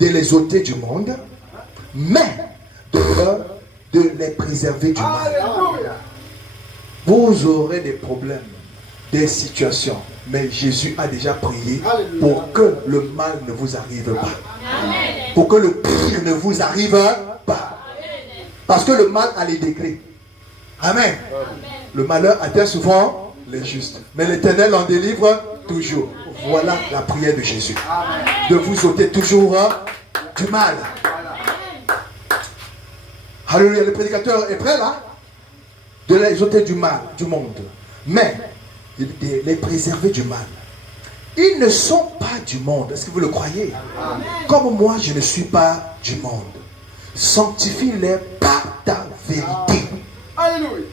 de les ôter du monde, mais de les préserver du mal. Vous aurez des problèmes, des situations, mais Jésus a déjà prié pour que le mal ne vous arrive pas. Pour que le pire ne vous arrive pas. Parce que le mal a les degrés. Amen. Le malheur atteint souvent les justes, mais l'Éternel en délivre toujours. Voilà la prière de Jésus. De vous ôter toujours du mal. Alléluia, le prédicateur est prêt là? De les ôter du mal, du monde. Mais, de les préserver du mal. Ils ne sont pas du monde. Est-ce que vous le croyez? Comme moi, je ne suis pas du monde. Sanctifie-les par ta vérité. Alléluia.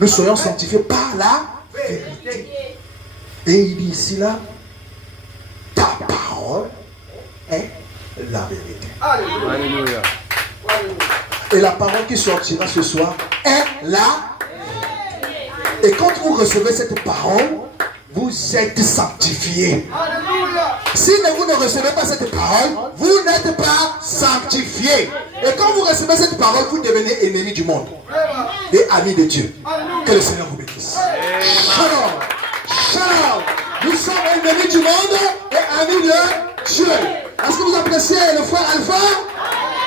Nous soyons sanctifiés par la vérité. Et il dit ici là, ta parole est la vérité. Alléluia. Et la parole qui sortira ce soir est la vérité. Et quand vous recevez cette parole, vous êtes sanctifiés. Alléluia. Si vous ne recevez pas cette parole, vous n'êtes pas sanctifiés. Et quand vous recevez cette parole, vous devenez ennemis du monde et amis de Dieu. Que le Seigneur vous bénisse. Shalom. Shalom. Nous sommes ennemis du monde et amis de Dieu. Est-ce que vous appréciez le frère Alpha?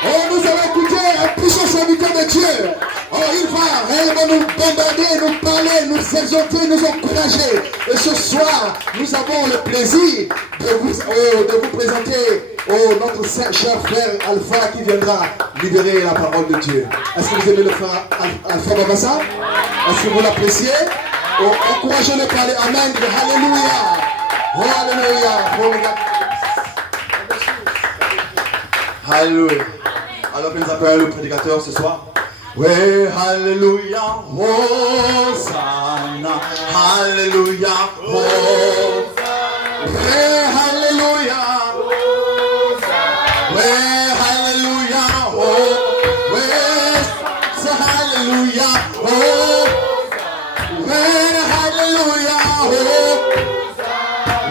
Oh, nous allons écouter un puissant serviteur de Dieu. Oh, il va réellement nous bombarder, nous parler, nous exhorter, nous encourager. Et ce soir, nous avons le plaisir de vous présenter notre cher frère Alpha qui viendra libérer la parole de Dieu. Est-ce que vous aimez le frère Alpha Babassa? Est-ce que vous l'appréciez? Oh, encouragez-le par les Amen. Alléluia. Oh, Alléluia. Alléluia. Alors que nous appelons le prédicateur ce soir. Oui, Alléluia, Hosanna, Alléluia, Hosanna. Oui, Alléluia, oui, Alléluia, oui, Alléluia, oui, Alléluia,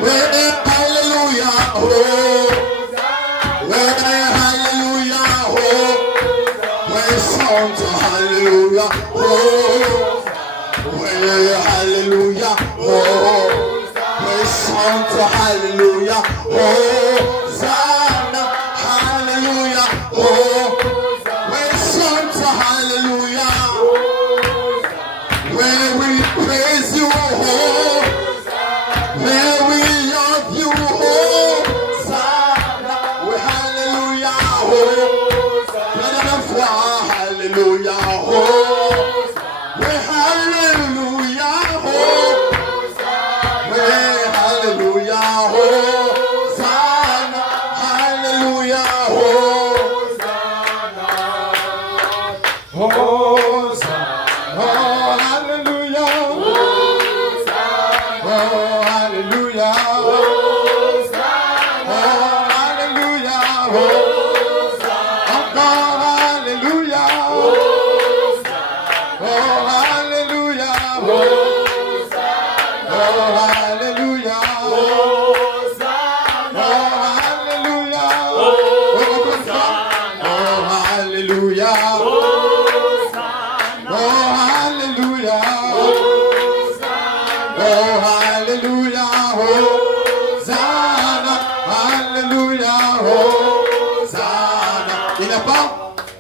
oui, Alléluia, Hallelujah, oh, hallelujah, oh, Santa, hallelujah, oh, Zana, hallelujah, oh, Santa, hallelujah, where we praise you, oh, where we love you, oh, Zana, hallelujah, oh. Hallelujah, oh, hallelujah, oh, hallelujah, oh, Sana, hallelujah, oh, Sana, oh, Sana, oh, hallelujah, oh, Sana, oh, hallelujah, oh, Sana, oh, hallelujah, oh.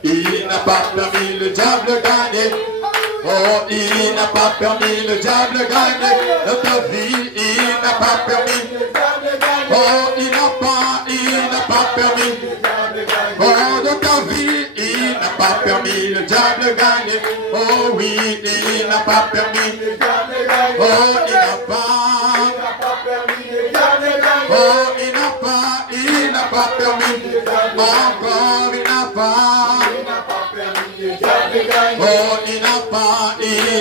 Il n'a pas permis le diable gagner. Oh, il n'a pas permis le diable gagner. Dans ta vie, il n'a pas permis. Oh, il n'a pas permis. Oh, dans ta vie, il n'a pas permis le diable gagner. Oh oui, il n'a pas permis. Oh, il n'a pas permis. Oh, il n'a pas permis. Encore, il n'a pas. Oh, il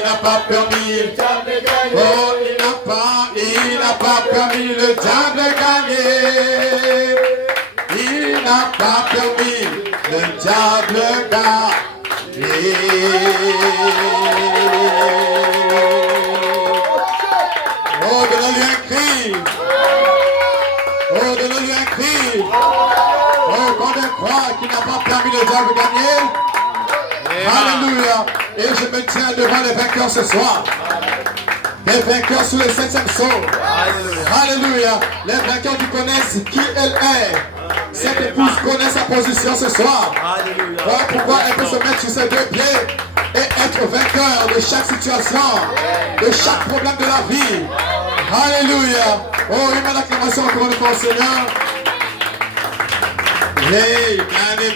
n'a pas permis. Oh, il n'a pas permis le diable gagner. Il n'a pas permis le diable gagner. Oh, donnez-lui un cri. Oh, donnez-lui un cri. crois qu'il n'a pas permis le diable de gagner. Alléluia. Et je me tiens devant les vainqueurs ce soir. Les vainqueurs sous le 7e sceau. Alléluia. Les vainqueurs qui connaissent qui elle est. Cette épouse connaît sa position ce soir. Voilà pourquoi elle peut se mettre sur ses deux pieds et être vainqueur de chaque situation, de chaque problème de la vie. Alléluia. Oh, une acclamation encore une fois au Seigneur. Hey, amen.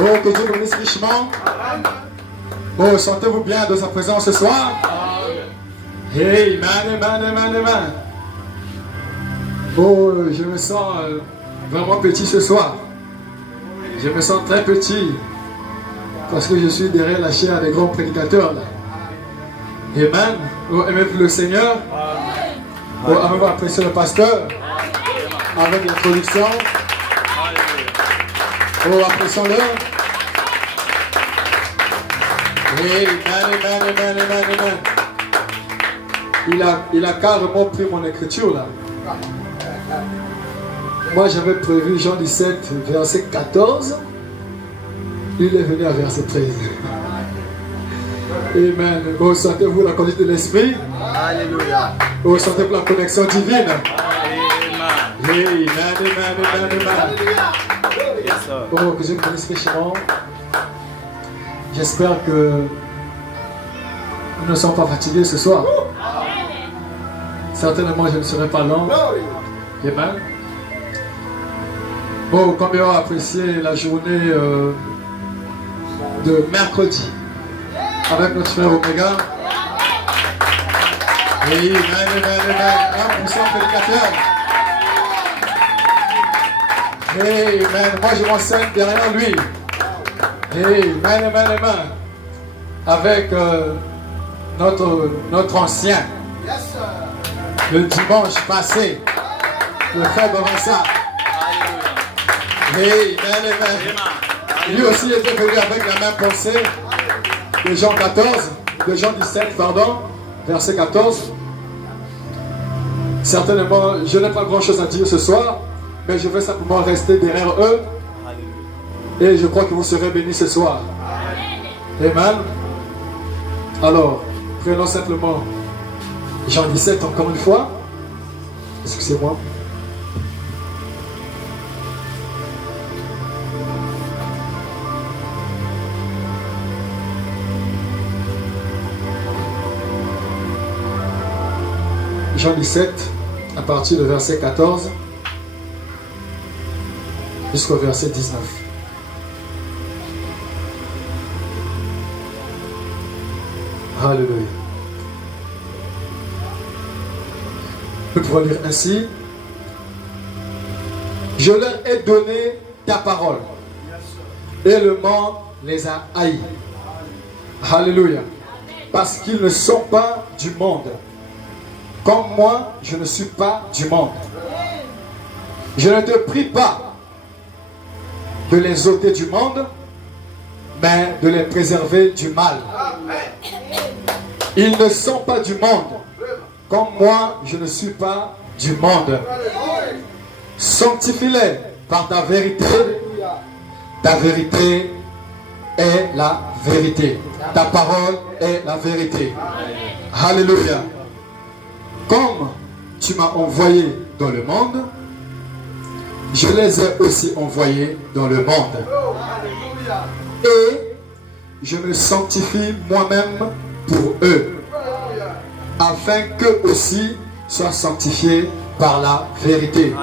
Oh, que Dieu vous bénisse richement. Oh, sentez-vous bien de sa présence ce soir. Hey, amen. Oh, je me sens vraiment petit ce soir. Je me sens très petit. Parce que je suis derrière la chair des grands prédicateurs là. Amen. Oh, aimez-vous le Seigneur. Oh, avez-vous apprécié le pasteur avec l'introduction. Oh, apprécions-le. Amen. Il a carrément pris mon écriture là. Moi j'avais prévu Jean 17, verset 14. Il est venu à verset 13. Amen. Oh, sentez-vous la conduite de l'esprit. Alléluia. Oh, sentez-vous la connexion divine. Amen. Oh, que Dieu me bénisse richement. J'espère que nous ne sommes pas fatigués ce soir. Certainement, je ne serai pas long. Amen. Oh, combien ont apprécié la journée de mercredi avec notre frère Omega. Amen. Un puissant prédicateur. Amen. Moi, je m'enseigne derrière lui. Amen. Avec notre ancien. Le dimanche passé, le frère Bovansa. Amen. Lui aussi était venu avec la même pensée de Jean 17, verset 14. Certainement, je n'ai pas grand chose à dire ce soir, mais je vais simplement rester derrière eux. Et je crois que vous serez bénis ce soir. Amen. Alors, prenons simplement Jean 17 encore une fois. Excusez-moi. Jean 17, à partir du verset 14 jusqu'au verset 19. Alléluia. Nous pouvons lire ainsi. Je leur ai donné ta parole et le monde les a haïs. Alléluia. Parce qu'ils ne sont pas du monde. Comme moi, je ne suis pas du monde. Je ne te prie pas de les ôter du monde, mais de les préserver du mal. Ils ne sont pas du monde. Comme moi, je ne suis pas du monde. Sanctifie-les par ta vérité. Ta vérité est la vérité. Ta parole est la vérité. Alléluia. Comme tu m'as envoyé dans le monde, je les ai aussi envoyés dans le monde. Et je me sanctifie moi-même pour eux, afin qu'eux aussi soient sanctifiés par la vérité.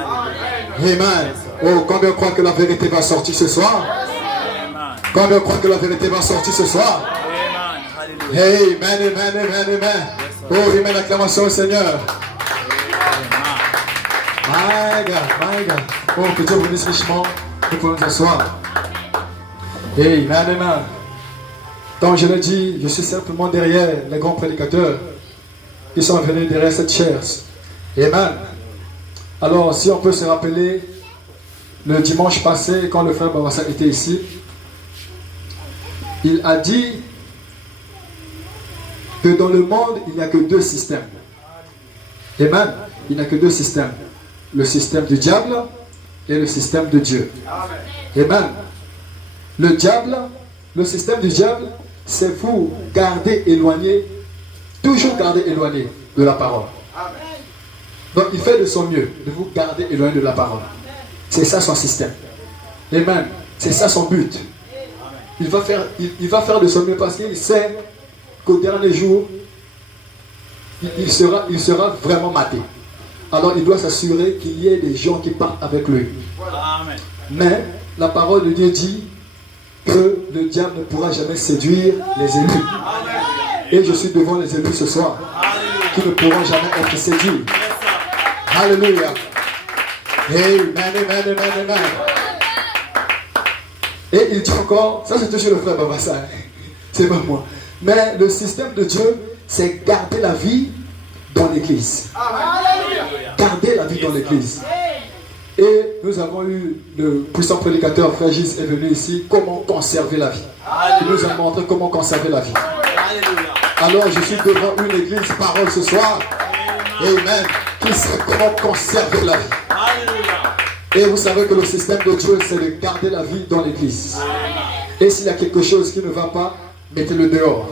Amen. Oh, combien croient que la vérité va sortir ce soir? Combien croient que la vérité va sortir ce soir? Amen. Oh, amen, acclamation au Seigneur. My God. Oh, que Dieu vous bénisse richement. Nous pouvons nous asseoir. Amen. Donc je l'ai dit, je suis simplement derrière les grands prédicateurs qui sont venus derrière cette chaise. Amen. Alors, si on peut se rappeler, le dimanche passé, quand le frère Bovansa était ici, il a dit que dans le monde, il n'y a que deux systèmes. Amen. Il n'y a que deux systèmes. Le système du diable et le système de Dieu. Amen. Le diable, le système du diable, c'est vous garder éloigné, toujours garder éloigné de la parole. Donc il fait de son mieux de vous garder éloigné de la parole. C'est ça son système. Amen. C'est ça son but. Il va faire de son mieux parce qu'il sait qu'au dernier jour, il sera vraiment maté. Alors il doit s'assurer qu'il y ait des gens qui partent avec lui. Mais la parole de Dieu dit que le diable ne pourra jamais séduire les élus. Et je suis devant les élus ce soir qui ne pourront jamais être séduits. Alléluia. Amen, amen, amen, amen. Et il dit encore, ça c'est toujours le frère Babassa, c'est pas moi. Mais le système de Dieu, c'est garder la vie dans l'église. Garder la vie dans l'église. Et nous avons eu le puissant prédicateur Frère Gis est venu ici, comment conserver la vie. Il nous a montré comment conserver la vie. Alors je suis devant une église parole ce soir. Amen. Qui sait comment conserver la vie. Et vous savez que le système de Dieu, c'est de garder la vie dans l'église. Et s'il y a quelque chose qui ne va pas, mettez-le dehors.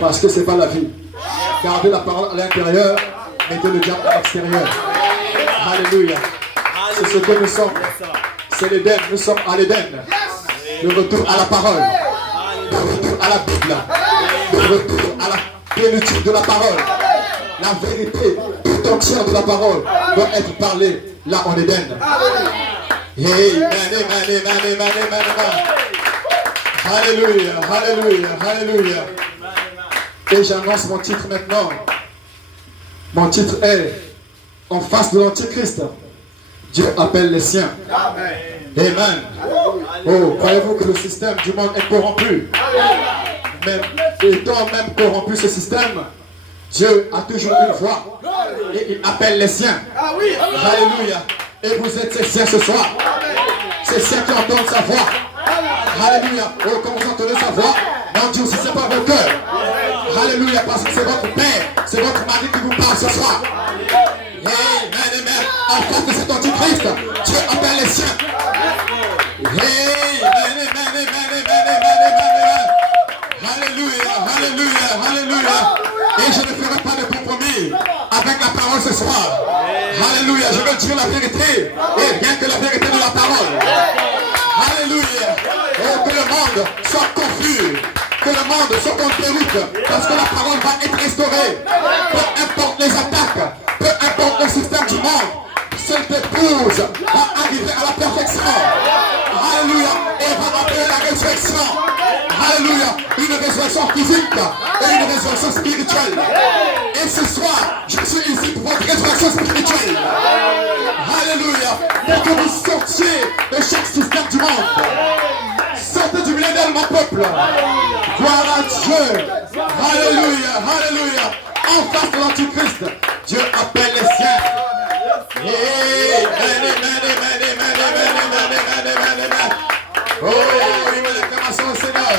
Parce que ce n'est pas la vie. Gardez la parole à l'intérieur, mettez le diable à l'extérieur. Alléluia. C'est ce que nous sommes. C'est l'Éden. Nous sommes à l'Éden. Le retour à la parole. Le retour à la Bible. Le retour à la plénitude de la parole. La vérité tout entière de la parole doit être parlée là en Éden. Alléluia, alléluia, alléluia. Et j'annonce mon titre maintenant. Mon titre est en face de l'Antichrist. Dieu appelle les siens. Amen. Oh, croyez-vous que le système du monde est corrompu? Même étant même corrompu ce système, Dieu a toujours une voix et il appelle les siens. Alléluia. Et vous êtes ces siens ce soir. Ces siens qui entendent sa voix. Alléluia. Oh, quand vous entendez sa voix, n'endurcissez pas vos cœurs. Alléluia. Parce que c'est votre père, c'est votre mari qui vous parle ce soir. Amen, amen. En face de cet antichrist, Dieu appelle les siens. Amen, amen, amen, amen, amen. Alléluia, alléluia, alléluia. Et je ne ferai pas de compromis avec la parole ce soir. Alléluia, je veux dire la vérité. Et rien que la vérité de la parole. Alléluia. Oh, que le monde soit confus. Que le monde soit en déroute. Parce que la parole va être restaurée. Peu importe les attaques. Peu importe le système du monde. Cette épouse va arriver à la perfection. Alléluia. Et va appeler la résurrection. Alléluia. Une résurrection physique et une résurrection spirituelle. Et ce soir, je suis ici pour votre résurrection spirituelle. Alléluia. Pour que vous sortiez de chaque système du monde. Sortez du millénaire, mon peuple. Gloire à Dieu. Alléluia. Alléluia. En face de l'Antichrist, Dieu appelle les siens. Oh, il met l'acclamation au Seigneur.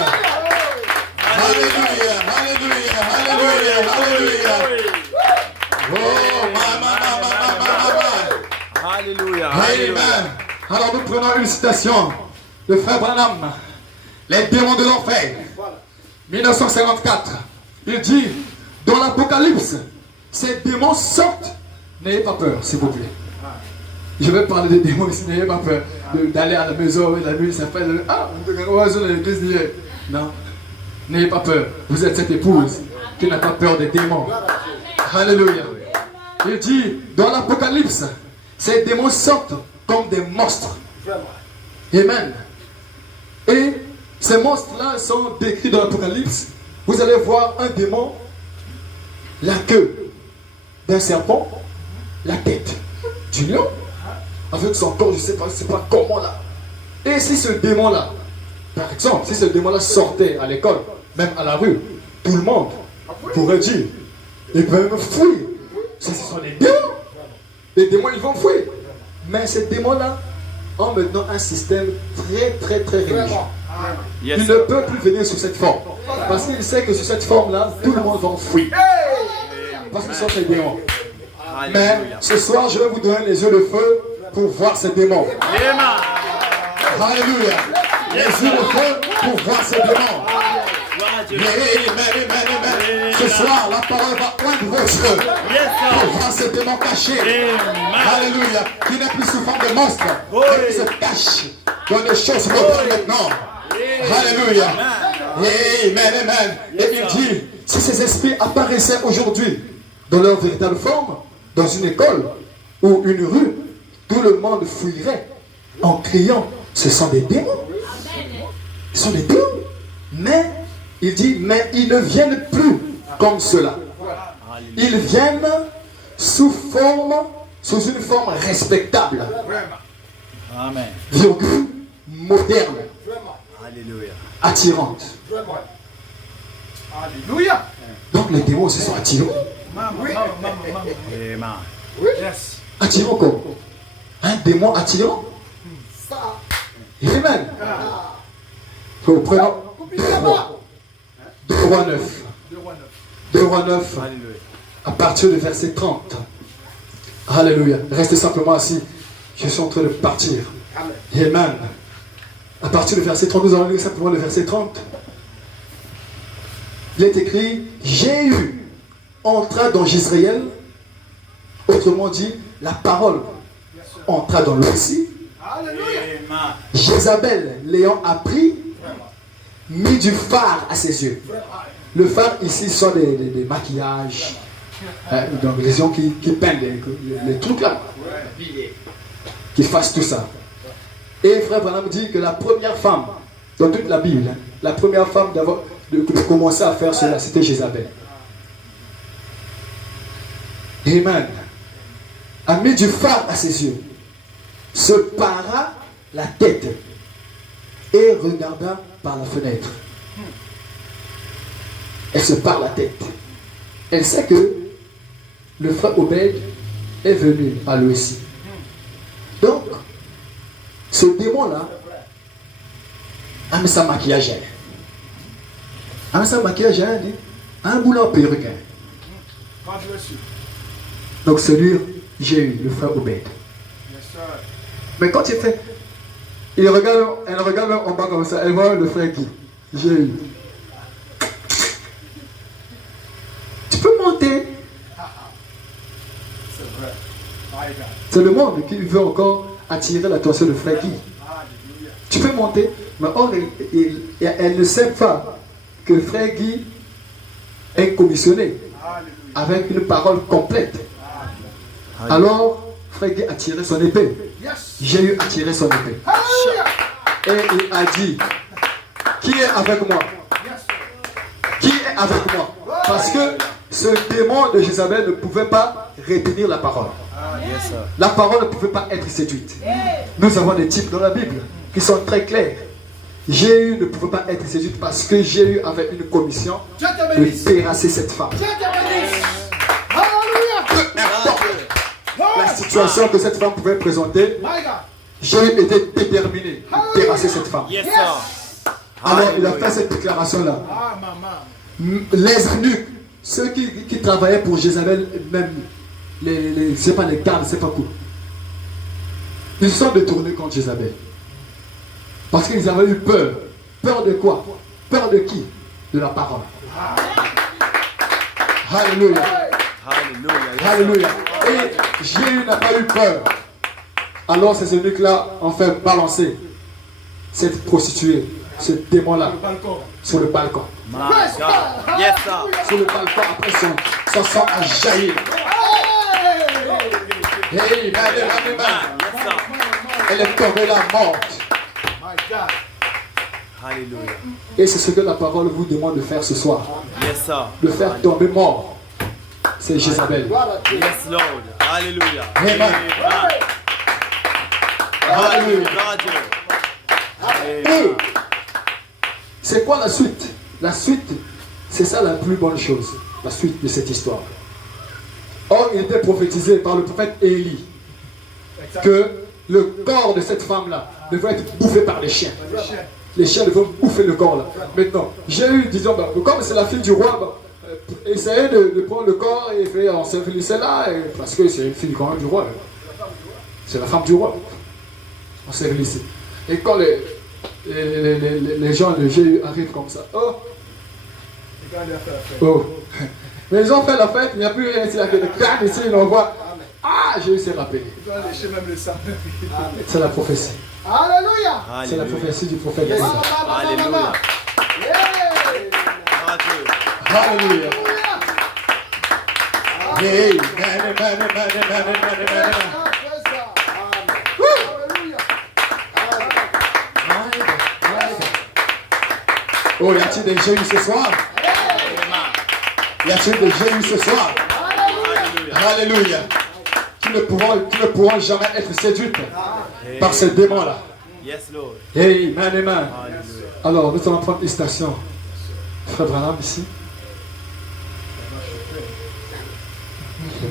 Alléluia, alléluia, alléluia, alléluia. Oh, Alléluia. Amen. Alors nous prenons une citation de Frère Branham, Les démons de l'enfer, 1954. Il dit, dans l'Apocalypse, ces démons sortent. N'ayez pas peur, s'il vous plaît. Je vais parler des démons ici, n'ayez pas peur d'aller à la maison la nuit, ça fait oiseau dans l'église d'hier. Non, n'ayez pas peur. Vous êtes cette épouse qui n'a pas peur des démons. Alléluia. Il dit, dans l'Apocalypse, ces démons sortent comme des monstres. Amen. Et ces monstres-là sont décrits dans l'Apocalypse. Vous allez voir un démon, la queue d'un serpent, la tête du lion, avec son corps, je ne sais pas comment là. Et si ce démon-là, par exemple, si ce démon-là sortait à l'école, même à la rue, tout le monde pourrait dire, ils peuvent fuir. Ce sont des démons. Les démons, ils vont fuir. Mais ces démons-là ont maintenant un système très religieux. Il ne peut plus venir sous cette forme. Parce qu'il sait que sur cette forme-là, tout le monde va fuir. Parce qu'ils sont des démons. Mais ce soir, je vais vous donner les yeux de feu pour voir ces démons. Alléluia. Les yeux de feu pour voir ces démons. Amen. Ce soir, la parole va poindre vos yeux pour voir ces démons cachés. Alléluia. Qui n'est plus sous forme de monstre, mais qui se cache dans des choses modernes maintenant. Alléluia. Amen. Et il dit, si ces esprits apparaissaient aujourd'hui dans leur véritable forme, dans une école ou une rue, tout le monde fuirait en criant, ce sont des démons. Ce sont des démons. Mais, il dit, mais ils ne viennent plus comme cela. Ils viennent sous une forme respectable. Amen. Virgule, moderne, Alléluia. attirante. Alléluia. Donc les démons aussi sont attirants. Amen. Yes. Attirant comme un démon attirant. Amen. Prenons 2 Rois 9. 2 Rois 9, Alléluia. à partir du verset 30. Alléluia. Restez simplement assis. Je suis en train de partir. Amen. À partir du verset 30, nous allons lire simplement le verset 30. Il est écrit, Jéhu entra dans Jezréel. Autrement dit, la parole entra dans le récit. Amen. Jézabel l'ayant appris, mit du fard à ses yeux. Le fard ici sont des maquillages. Donc les gens qui peignent les trucs là. Qui fassent tout ça. Et frère Branham dit que la première femme, dans toute la Bible, la première femme de commencer à faire cela, c'était Jézabel. Amen. A mis du fard à ses yeux, se para la tête et regarda par la fenêtre. Elle se pare la tête. Elle sait que le frère Obed est venu à lui aussi. Donc, ce démon-là a mis sa maquillage. A mis sa maquillage, un boulot perruquin. Donc, celui, j'ai eu le frère Obed. Mais quand il fait, elle regarde en bas comme ça, elle voit le frère Guy. J'ai eu. Tu peux monter. C'est le monde qui veut encore attirer l'attention de frère Guy. Tu peux monter, mais or, elle ne sait pas que frère Guy est commissionné avec une parole complète. Alors, frère Guy a tiré son épée. J'ai eu à tirer son épée. Et il a dit, qui est avec moi? Qui est avec moi? Parce que ce démon de Jézabel ne pouvait pas retenir la parole. La parole ne pouvait pas être séduite. Nous avons des types dans la Bible qui sont très clairs. Jéhu ne pouvait pas être séduite parce que Jéhu avait une commission de terrasser cette femme. La situation que cette femme pouvait présenter, Jéhu était déterminé à terrasser cette femme. Alors il a fait cette déclaration-là. Les eunuques, ceux qui travaillaient pour Jézabel, même c'est pas les gardes, c'est pas quoi. Ils se sont détournés contre Jézabel. Parce qu'ils avaient eu peur. Peur de quoi? Peur de qui? De la parole. Alléluia. Alléluia. Et Jéhu n'a pas eu peur. Alors ces eunuques-là ont fait balancer cette prostituée, ce démon-là, sur le balcon. Sur le balcon, après son sang a jailli. Elle est tombée là morte. Et c'est ce que la parole vous demande de faire ce soir. De faire tomber mort. C'est Jézabel. Yes, Lord. Alléluia. Amen. Alléluia. Et c'est quoi la suite? La suite, c'est ça la plus bonne chose. La suite de cette histoire. Or, il était prophétisé par le prophète Élie que le corps de cette femme-là devait être bouffé par les chiens. Les chiens devaient bouffer le corps là. Maintenant, j'ai eu, disons, comme c'est la fille du roi, essayez de prendre le corps et faire ensevelir celle-là, parce que c'est une fille quand même du roi. C'est la femme du roi. On s'est glissé. Et quand les gens, le GU arrivent comme ça, oh, oh. Mais ils ont fait la fête, il n'y a plus rien ici, il y a que des crânes ici, on voit. Ah, Jésus s'est rappelé. C'est la prophétie. Alléluia. C'est la prophétie du prophète. Alléluia. Alléluia. Amen, amen, amen, amen, amen. Oh, y a-t-il des Jésus ce soir? Y a-t-il des Jésus ce soir? Alléluia. Qui ne pourront jamais être séduites par ces démons-là. Yes, Lord. Amen, amen. Alléluia. Alors, nous allons prendre une station. Frère Branham ici.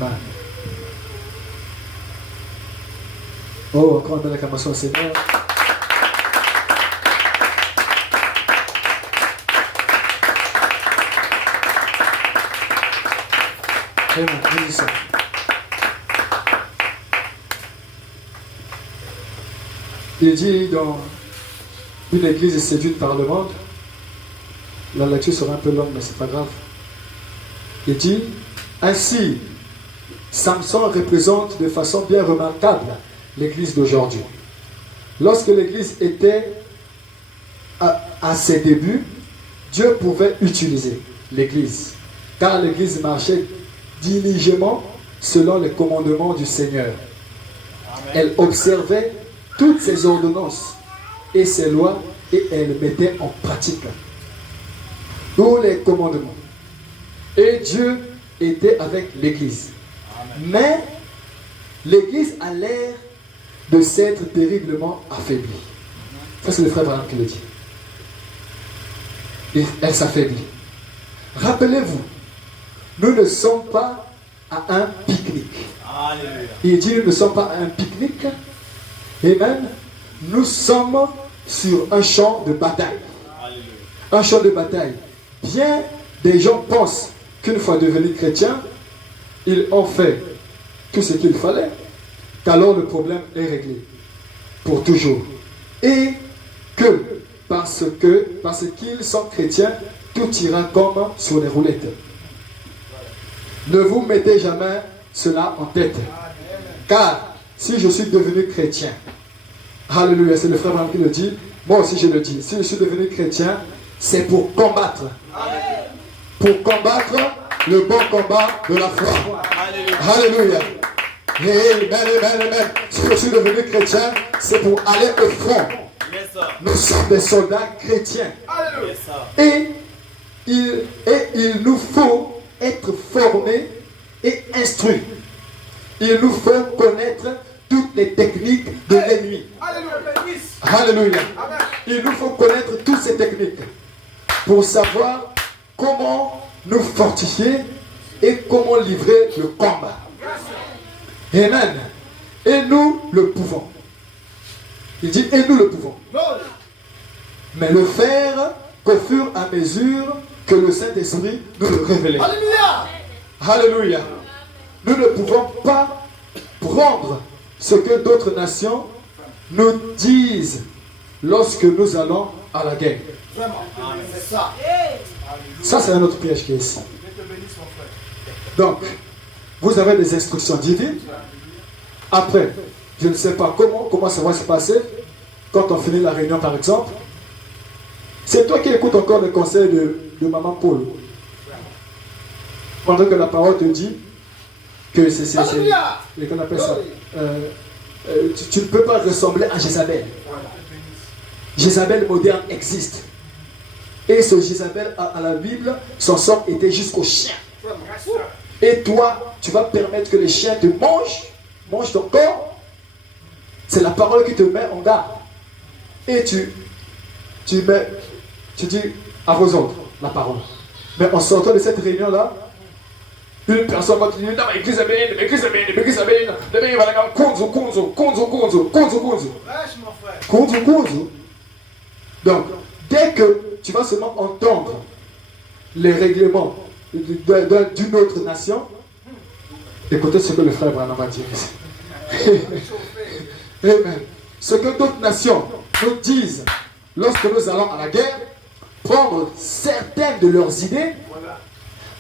Amen. Oh, encore une belle acclamation au Seigneur. Amen. Bénissons. Il dit dans une église est séduite par le monde. La lecture sera un peu longue, mais c'est pas grave. Il dit ainsi, Samson représente de façon bien remarquable l'église d'aujourd'hui. Lorsque l'église était à ses débuts, Dieu pouvait utiliser l'église, car l'église marchait diligemment selon les commandements du Seigneur. Elle observait toutes ses ordonnances et ses lois et elle mettait en pratique tous les commandements. Et Dieu était avec l'église. Mais l'église a l'air de s'être terriblement affaiblie. Ça, c'est le frère Branham qui le dit. Et elle s'affaiblit. Rappelez-vous, nous ne sommes pas à un pique-nique. Alléluia. Il dit nous ne sommes pas à un pique-nique. Amen. Nous sommes sur un champ de bataille. Alléluia. Un champ de bataille. Bien des gens pensent qu'une fois devenus chrétiens, ils ont fait tout ce qu'il fallait, qu'alors le problème est réglé pour toujours. Et que parce qu'ils sont chrétiens, tout ira comme sur les roulettes. Ne vous mettez jamais cela en tête. Car si je suis devenu chrétien, alléluia, c'est le frère Branham qui le dit, moi aussi je le dis, si je suis devenu chrétien, c'est pour combattre. Pour combattre le bon combat de la foi. Alléluia. Amen, amen, amen. Si je suis devenu chrétien, c'est pour aller au front. Yes, sir. Nous sommes des soldats chrétiens. Yes, sir. Et il nous faut être formés et instruits. Il nous faut connaître toutes les techniques de l'ennemi. Alléluia. Il nous faut connaître toutes ces techniques pour savoir comment nous fortifier et comment livrer le combat. Amen. Et nous le pouvons. Il dit et nous le pouvons. Mais le faire qu'au fur et à mesure que le Saint-Esprit nous le révèle. Alléluia. Alléluia. Nous ne pouvons pas prendre ce que d'autres nations nous disent lorsque nous allons à la guerre. Ça, c'est un autre piège qui est ici. Donc, vous avez des instructions divines. Après, je ne sais pas comment ça va se passer quand on finit la réunion, par exemple. C'est toi qui écoutes encore les conseils de maman Paul. Pendant que la parole te dit que c'est qu'on appelle ça. Tu ne peux pas ressembler à Jézabel. Jézabel moderne existe. Et ce Jézabel à la Bible, son sort était jusqu'au chien. Et toi, tu vas permettre que les chiens te mangent ton corps. C'est la parole qui te met en garde. Et tu dis à vos autres la parole. Mais en sortant de cette réunion-là, une personne va te dire, non, mais église est bien, donc, dès que tu vas seulement entendre les règlements d'une autre nation, écoutez ce que le frère Branham va dire ici. Amen. Ce que d'autres nations nous disent lorsque nous allons à la guerre, prendre certaines de leurs idées,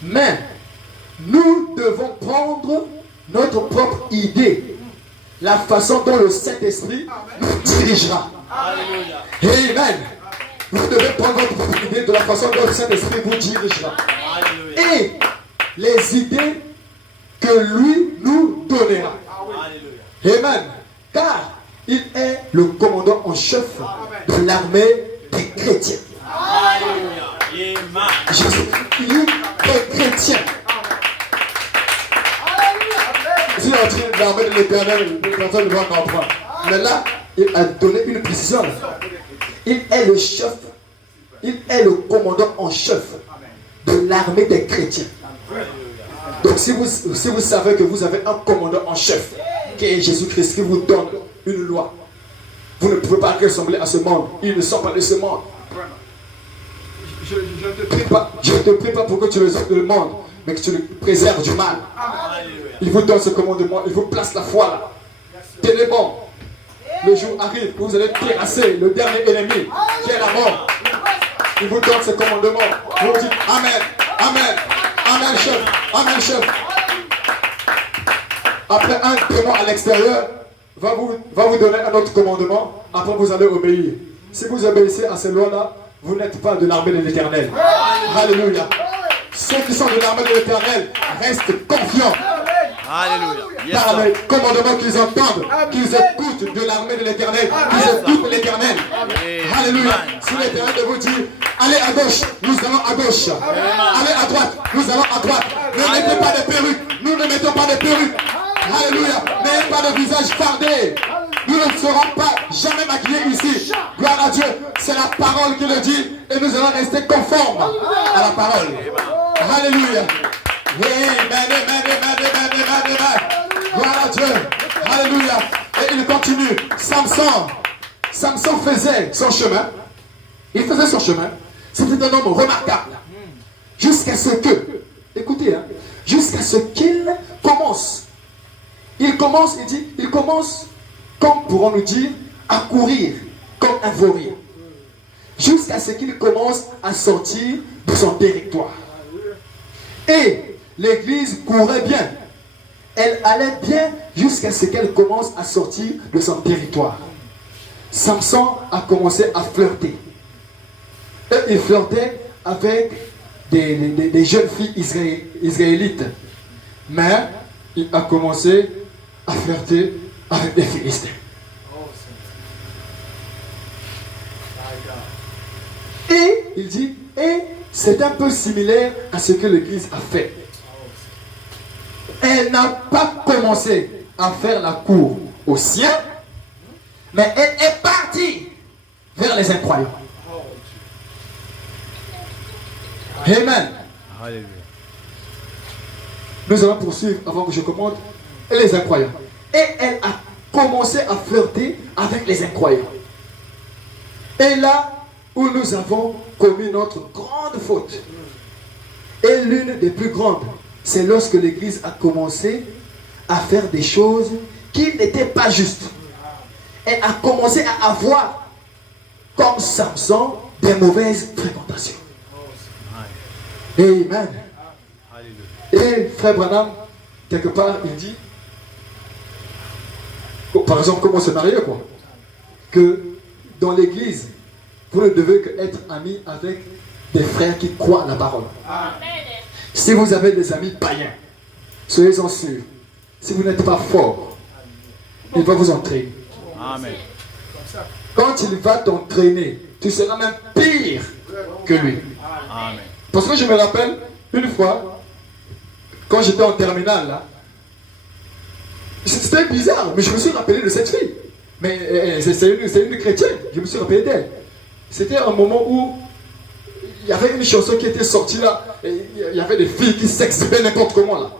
mais nous devons prendre notre propre idée, la façon dont le Saint-Esprit nous dirigera. Alléluia. Amen. Vous devez prendre votre propre idée de la façon dont le Saint-Esprit vous dirigera. Alléluia. Et les idées que lui nous donnera. Alléluia. Amen. Car il est le commandant en chef de l'armée des chrétiens. Alléluia. Amen. Jésus-Christ est chrétien. Si on tire l'armée de l'éternel, personne ne va comprendre. Mais là, il a donné une précision. Il est le chef, il est le commandant en chef de l'armée des chrétiens. Donc si vous savez que vous avez un commandant en chef, qui est Jésus-Christ, qui vous donne une loi, vous ne pouvez pas ressembler à ce monde. Il ne sort pas de ce monde. Je ne te prie pas pour que tu le sortes du monde, mais que tu le préserves du mal. Il vous donne ce commandement, il vous place la foi là. Tenez bon. Le jour arrive où vous allez terrasser le dernier ennemi, qui est la mort. Il vous donne ce commandement. Vous dites Amen, Amen, Amen chef, Amen chef. Après un démon à l'extérieur va vous donner un autre commandement. Après vous allez obéir. Si vous obéissez à ces lois-là, vous n'êtes pas de l'armée de l'Éternel. Alléluia. Ceux qui sont de l'armée de l'Éternel restent confiants. Alléluia. Yes, Par sir. les commandements qu'ils entendent, qu'ils écoutent de l'armée de l'Éternel, qu'ils écoutent l'Éternel. Alléluia. Si l'Éternel vous dit, allez à gauche, nous allons à gauche. Allez à droite, nous allons à droite. Ne mettez pas de perruques, nous ne mettons pas de perruques. Alléluia. N'ayez pas de visage fardé. Nous ne serons pas jamais maquillés ici. Gloire à Dieu. C'est la parole qui le dit et nous allons rester conformes à la parole. Alléluia. Amen. Gloire à Dieu. Alléluia. Et il continue. Samson faisait son chemin. Il faisait son chemin. C'était un homme remarquable. Jusqu'à ce que, écoutez, jusqu'à ce qu'il commence. Il commence, comme pourrons-nous dire, à courir comme un vaurien. Jusqu'à ce qu'il commence à sortir de son territoire. Et l'église courait bien. Elle allait bien jusqu'à ce qu'elle commence à sortir de son territoire. Samson a commencé à flirter. Et il flirtait avec des jeunes filles israélites. Mais il a commencé à flirter avec des Philistins. Et il dit, et c'est un peu similaire à ce que l'Église a fait. Elle n'a pas commencé à faire la cour aux siens, mais elle est partie vers les incroyants. Amen. Alléluia. Nous allons poursuivre avant que je commande. Et les incroyants. Et elle a commencé à flirter avec les incroyants. Et là où nous avons commis notre grande faute, et l'une des plus grandes, c'est lorsque l'Église a commencé à faire des choses qui n'étaient pas justes. Elle a commencé à avoir, comme Samson, des mauvaises fréquentations. Amen. Et frère Branham, quelque part, il dit, par exemple, comment se marier, quoi. Que dans l'église, vous ne devez qu'être amis avec des frères qui croient à la parole. Si vous avez des amis païens, soyez-en sûrs. Si vous n'êtes pas fort, il va vous entraîner. Amen. Quand il va t'entraîner, tu seras même pire que lui. Amen. Parce que je me rappelle, une fois, quand j'étais en terminale, là, c'était bizarre, mais je me suis rappelé de cette fille. Mais c'est une chrétienne, je me suis rappelé d'elle. C'était un moment où il y avait une chanson qui était sortie là, et il y avait des filles qui s'exhibaient n'importe comment là.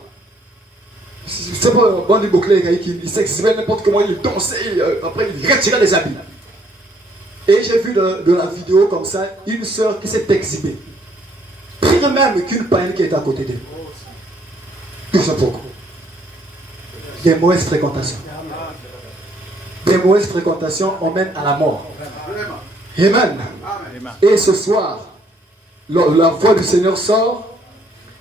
C'est pas un bandit bouclé qui s'exhibaient n'importe comment, ils dansaient, après ils retiraient les habits. Et j'ai vu de la vidéo comme ça, une sœur qui s'est exhibée. Pire même qu'une païenne qui était à côté d'elle. Tout ça pourquoi? Des mauvaises fréquentations. des mauvaises fréquentations emmènent à la mort. Amen. Amen. Et ce soir, la voix du Seigneur sort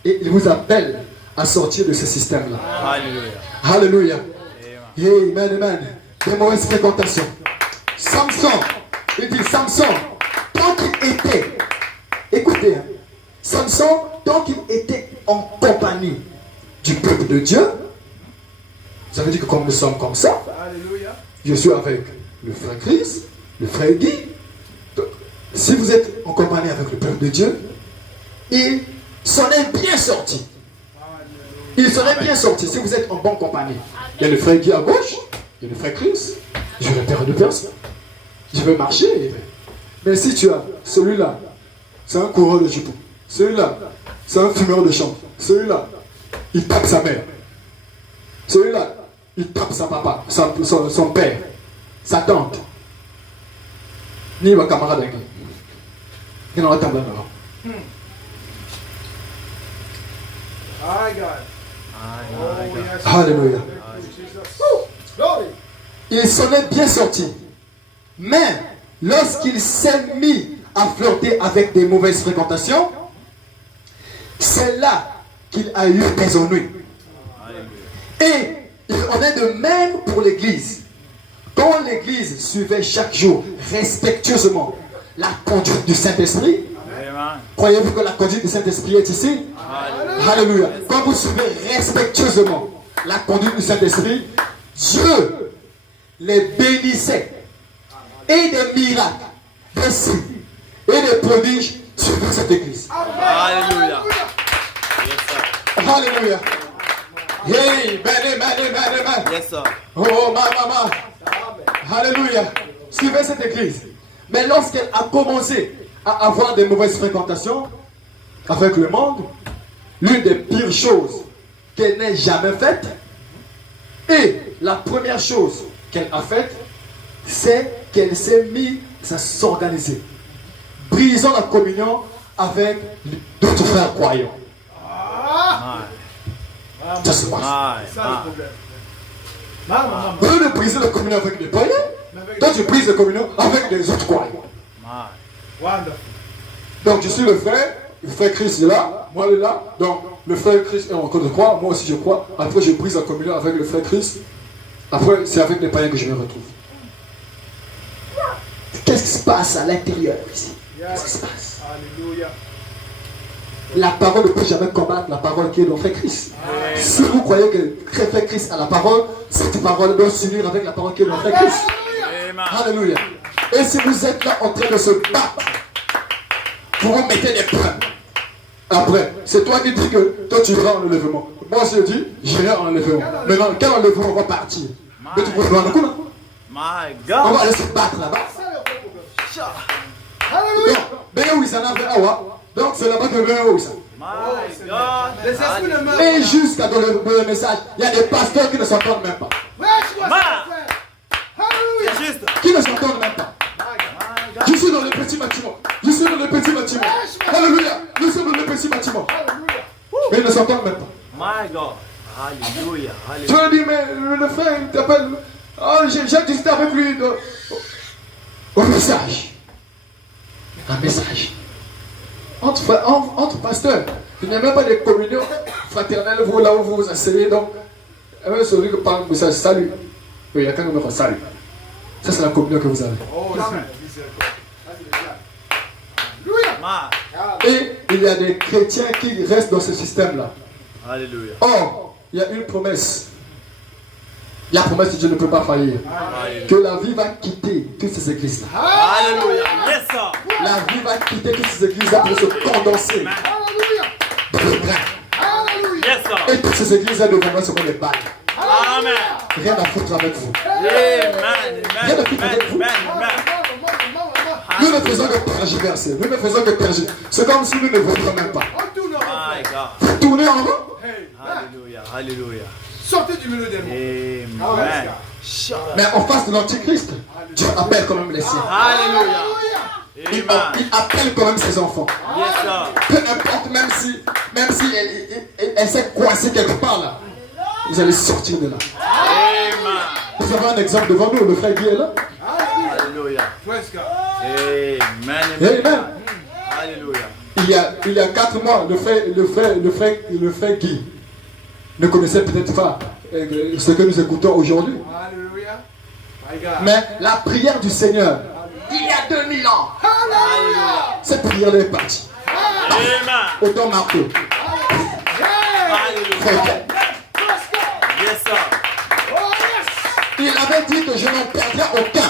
et il vous appelle à sortir de ce système-là. Alléluia. Alléluia. Amen, amen. Des mauvaises fréquentations. Samson, il dit Samson, tant qu'il était, écoutez, hein, Samson, tant qu'il était en compagnie du peuple de Dieu, ça veut dire que comme nous sommes comme ça, je suis avec le frère Chris, le frère Guy. Donc, si vous êtes en compagnie avec le peuple de Dieu, il s'en est bien sorti. Il serait bien sorti si vous êtes en bonne compagnie. Il y a le frère Guy à gauche, il y a le frère Chris, je repère de personne. Je vais marcher. Mais si tu as celui-là, c'est un coureur de jupon. Celui-là, c'est un fumeur de chambre. Celui-là, il tape sa mère. Celui-là, il tape sa papa, son père, sa tante. Ni ma camarade avec lui. Il n'en a pas de là. Alléluia. Il s'en est bien sorti. Mais lorsqu'il s'est mis à flirter avec des mauvaises fréquentations, c'est là qu'il a eu des ennuis. Et il en est de même pour l'église. Quand l'église suivait chaque jour respectueusement la conduite du Saint-Esprit, croyez-vous que la conduite du Saint-Esprit est ici? Alléluia. Quand vous suivez respectueusement la conduite du Saint-Esprit, Dieu les bénissait. Et des miracles, des signes et des prodiges sur cette église. Alléluia. Alléluia. Hey, amen. Yes, sir. Oh, maman. Alléluia. Suivez cette église. Mais lorsqu'elle a commencé à avoir des mauvaises fréquentations avec le monde, l'une des pires choses qu'elle n'ait jamais faites, et la première chose qu'elle a faite, c'est qu'elle s'est mise à s'organiser, brisant la communion avec d'autres frères croyants. Ça se passe. Au lieu de briser la communion avec les païens, toi tu brises la communion avec les autres croyants. Donc je suis le frère Christ est là, moi il est là, donc le frère Christ est en train de croire, moi aussi je crois, après je brise la communion avec le frère Christ, après c'est avec les païens que je me retrouve. Qu'est-ce qui se passe à l'intérieur ici? Qu'est-ce qui se passe? La parole ne peut jamais combattre la parole qui est dans frère Christ. Si vous croyez que frère Christ a la parole, cette parole doit s'unir avec la parole qui est dans frère Christ. Alléluia. Et si vous êtes là en train de se battre, vous vous mettez des preuves. Après, c'est toi qui dis que toi tu iras en enlèvement. Moi je dis, j'irai en enlèvement. Maintenant, quel enlèvement va partir? Mais tu peux voir le coup là. My On God. va aller se battre là-bas. Donc c'est là-bas que le ça. My God. Et jusqu'à dans le message, il y a des pasteurs qui ne s'entendent même pas. C'est juste. Qui ne s'entendent même pas. Je suis dans le petit bâtiment. Alléluia. Nous sommes dans le petit bâtiment. Mais ils ne s'entendent même pas. My God. Alléluia. Tu Alléluia. lui dis, mais le frère, il t'appelle. Oh, j'ai discuté avec lui. Au message. Un message. Entre pasteurs. Il n'y a même pas de communion fraternelle, vous là où vous vous asseyez. Donc, celui qui parle de message, salut. Oui, il y a quelqu'un qui me fait salut. Ça, c'est la communion que vous avez. Et il y a des chrétiens qui restent dans ce système-là. Alléluia. Or, il y a une promesse. La promesse de Dieu ne peut pas faillir. Que la vie va quitter toutes ces églises-là. Alléluia. Yes, sir. La vie va quitter toutes ces églises-là pour se condenser dans le grain. Yes, sir. Et toutes ces églises-là deviendront ce qu'on les balles. Amen. Rien à foutre avec vous. Amen. Amen. Nous ne faisons que tergiverser. Nous ne faisons que tergiverser. C'est comme si nous ne voulions même pas. My God. Vous tournez en rond. Alléluia. Alléluia. Sortez du milieu des mots. Amen. Mais en face de l'antichrist, Dieu appelle quand même les siens. Alléluia. Il Amen. appelle quand même ses enfants. Yes, sir. Peu importe, même si elle s'est coincée quelque part là, vous allez sortir de là. Amen. Nous avons un exemple devant nous, le frère Guy est là. Alléluia. Praise God. Amen. Amen. Alléluia. Il y a 4 mois, le frère Guy ne connaissait peut-être pas ce que nous écoutons aujourd'hui. Hallelujah. My God. Mais la prière du Seigneur, il y a 2000 ans, Alléluia. cette prière est partie. Amen. Autant marteau. Alléluia. Frère Guy. Yes, sir. Oh, yes. Il avait dit que je n'en perdrai aucun.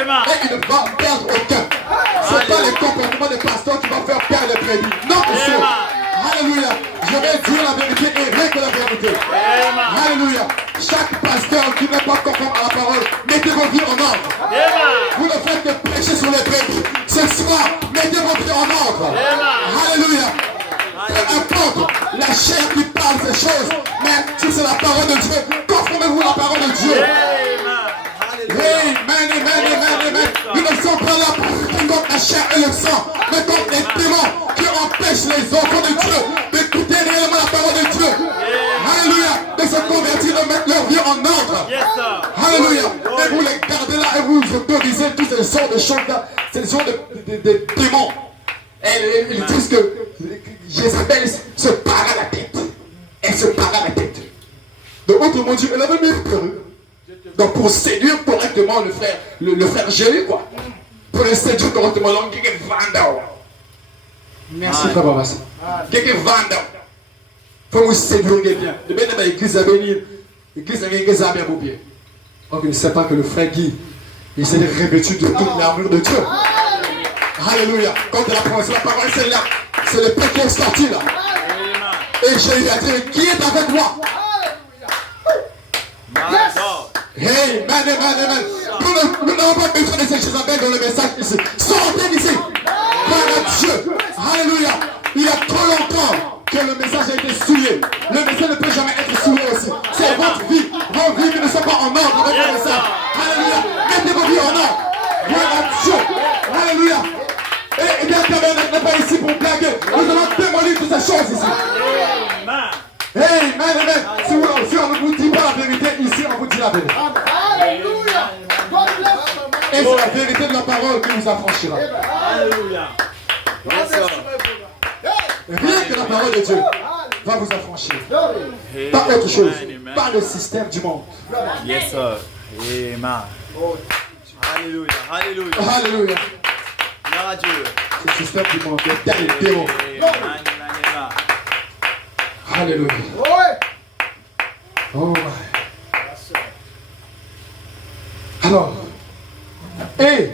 Amen. Et il ne va en perdre aucun. Ce n'est pas les comportements des pasteurs qui vont faire perdre les prédits. Non, monsieur. Alléluia. Je vais dire la vérité et rien que la vérité. Alléluia. Chaque pasteur qui n'est pas conforme à la parole, mettez vos vies en ordre. Vous ne faites que prêcher sur les prédits. Ce soir, mettez vos vies en ordre. Alléluia. Peu importe la chair qui parle ces choses, mais si c'est la parole de Dieu, conformez-vous à la parole de Dieu. Amen, amen, amen, amen. Nous ne sommes pas là pour lutter contre la chair et le sang, mais contre les démons qui empêchent les enfants de Dieu d'écouter réellement la parole de Dieu. Alléluia. De se convertir, de mettre leur vie en ordre. Yes, sir. Alléluia. Et vous les gardez là et vous autorisez tous ces sortes de choses là, ces sortes de démons. Et ils disent que Jézabel se para la tête. Elle se para la tête. Donc, autrement dit, elle avait mis peur. Donc, pour séduire correctement le frère Jéhu, quoi. Pour le séduire correctement, donc, il est vendeur. Merci, Papa Bassi. Il est vendeur. Faut vous séduire bien. De bien dans l'église à venir. L'église à l'église à bien pour bien. Donc, il ne sait pas que le frère Guy, il s'est revêtu de toute l'armure de Dieu. Alléluia. Quand il a prononcé la parole, c'est là. C'est le Père qui est sorti là. Et Jésus a dit, qui est avec moi? Hey, amen, amen, amen. Nous n'avons pas besoin de ces Jézabel dans le message ici. Sortez d'ici. Par Dieu. Alléluia. Il y a trop longtemps que le message a été souillé. Le message ne peut jamais être souillé aussi. C'est votre vie. Vos vies qui ne sont pas en ordre avec le message. Alléluia. Mettez vos vies en ordre. Gloire à Dieu. Alléluia. Et bien, Tabernacle n'est pas ici pour blaguer. Nous allons démolir toutes ces choses ici. Hey, amen, amen. Si on ne vous dit pas la vérité, ici on vous dit la vérité. Hallelujah. God bless you. Et c'est la vérité de la parole qui nous affranchira. Alléluia. Yes, sir. Rien que la parole de Dieu va vous affranchir. Pas autre chose. Pas le système du monde. Yes, sir. Amen. Alléluia. Alléluia. Alléluia. Gloire à Dieu. Ce système du monde est dans les démons. Amen. Alléluia. Oh my. Alors, et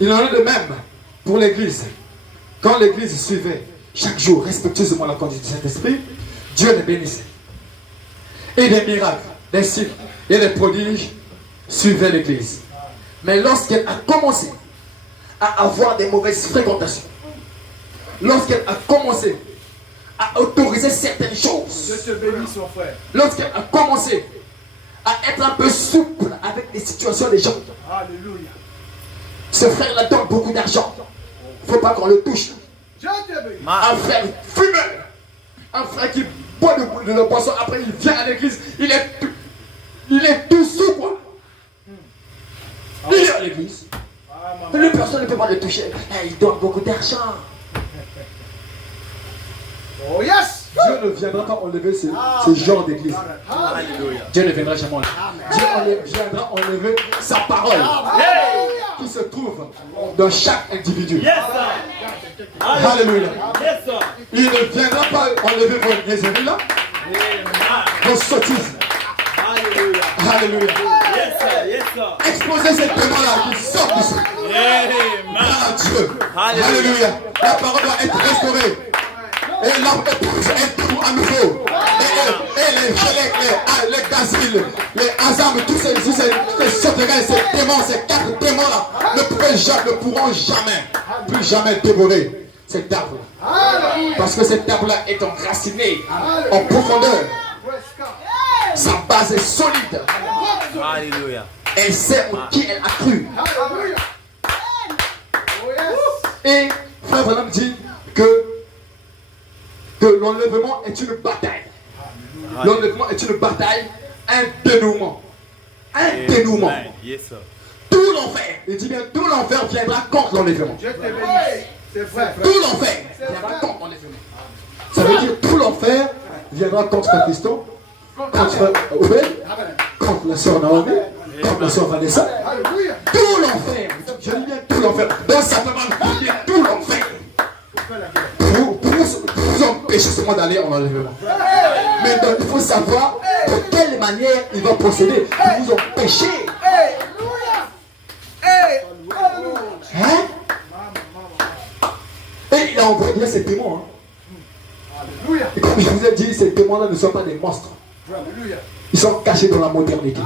il en est de même pour l'église. Quand l'église suivait chaque jour respectueusement la conduite du Saint-Esprit, Dieu les bénissait. Et des miracles, des signes et des prodiges suivaient l'église. Mais lorsqu'elle a commencé à avoir des mauvaises fréquentations, lorsqu'elle a commencé à autoriser certaines choses, Dieu te bénisse, mon frère. lorsqu'elle a commencé à être un peu souple avec les situations des gens, Alléluia. ce frère-là donne beaucoup d'argent. Il ne faut pas qu'on le touche. Dieu te bénisse. Un frère fumeur, un frère qui boit de la boisson, après il vient à l'église, il est tout sous quoi. Il est à l'église. Plus personne ne peut pas le toucher. Il donne beaucoup d'argent. Oh yes. Dieu ne viendra pas enlever ce genre d'église. Alléluia. Dieu ne viendra jamais enlever. Dieu viendra enlever sa parole qui se trouve dans chaque individu. Yes, sir. Alléluia. Yes, sir. Il ne viendra pas enlever vos niaiseries là, Amen. vos sottises. Alléluia. Alléluia. Yes, sir. Yes, sir. Exposez cette démon-là qui sort d'ici. Amen. Ah Dieu. Alléluia. Alléluia. La parole doit être restaurée. Et l'arbre est pour à nouveau. Et les gaziles, les azams, tous ces sauterelles, ces démons, ces 4 démons-là ne pourront jamais, plus jamais dévorer cet arbre. Parce que cet arbre-là est enraciné en profondeur. Sa base est solide. Alléluia. Elle sait en qui elle a cru. Et Frère Branham dit que l'enlèvement est une bataille. L'enlèvement est une bataille, un dénouement. un dénouement. Amen. Yes, sir. Tout l'enfer, il dit bien, tout l'enfer viendra contre l'enlèvement. Dieu te bénisse. C'est vrai. Tout l'enfer viendra contre l'enlèvement. Ça veut dire tout l'enfer viendra contre Christo, contre Obed, contre la sœur Naomi, contre la sœur Vanessa. Alléluia. Tout l'enfer, je dis bien tout l'enfer. Donc simplement, il y a tout l'enfer pour vous empêcher seulement d'aller en enlèvement. Mais donc, il faut savoir de quelle manière il va procéder pour vous empêcher. Hein? Et il a envoyé ses témoins. Hein. Alléluia. Et comme je vous ai dit, ces témoins-là ne sont pas des monstres. Alléluia. Ils sont cachés dans la modernité.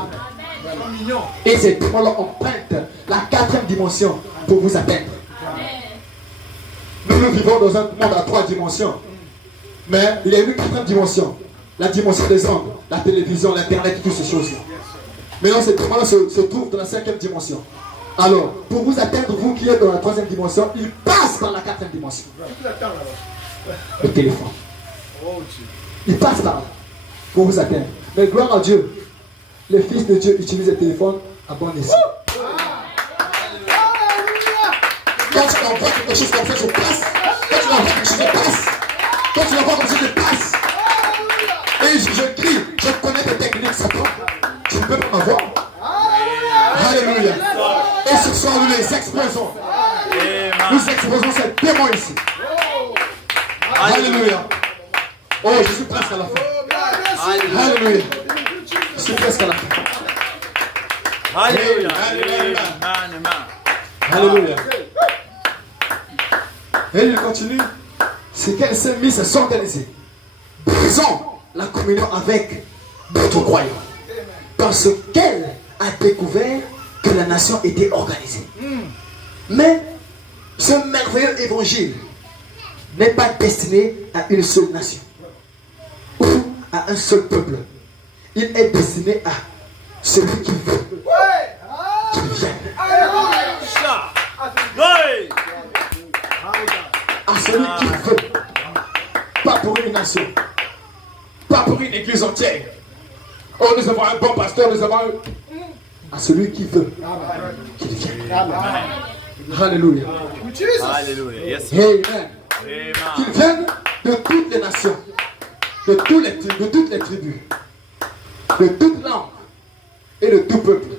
C'est mignon. Et ces témoins-là empruntent la 4e dimension pour vous atteindre. Nous vivons dans un monde à 3 dimensions. Mais il y a une 4e dimension. La dimension des ondes, la télévision, l'internet, toutes ces choses-là. Maintenant, ces témoins-là se trouvent dans la 5e dimension. Alors, pour vous atteindre, vous qui êtes dans la 3e dimension, ils passent par la 4e dimension. Tout le temps là-bas. Le téléphone. Oh Dieu. Ils passent par là pour vous atteindre. Mais gloire à Dieu, les fils de Dieu utilisent le téléphone à bon escient. Quand tu envoies quelque chose comme ça, je passe. Quand tu envoies quelque chose, je passe. Quand tu envoies comme ça, je passe. Et je crie, je connais tes techniques, Satan. Tu ne peux pas m'avoir. Alléluia. Et ce soir, nous les exposons. Nous exposons ces démons ici. Alléluia. Oh, je suis presque à la fin. Alléluia. Je suis presque à la fin. Alléluia. Alléluia. Amen. Alléluia. Et il continue. C'est qu'elle s'est mise à s'organiser. Brisons la communion avec notre croyant. Parce qu'elle a découvert que la nation était organisée. Mais ce merveilleux évangile n'est pas destiné à une seule nation ou à un seul peuple. Il est destiné à celui qui veut qu'il vienne. Oui. À celui qui veut. Pas pour une nation. Pas pour une église entière. Oh, nous avons un bon pasteur, nous avons un... À celui qui veut qu'il vienne. Alléluia. Alléluia. Yes. Amen. Amen. Qu'il vienne de toutes les nations, de toutes les tribus, de toute langue et de tout peuple.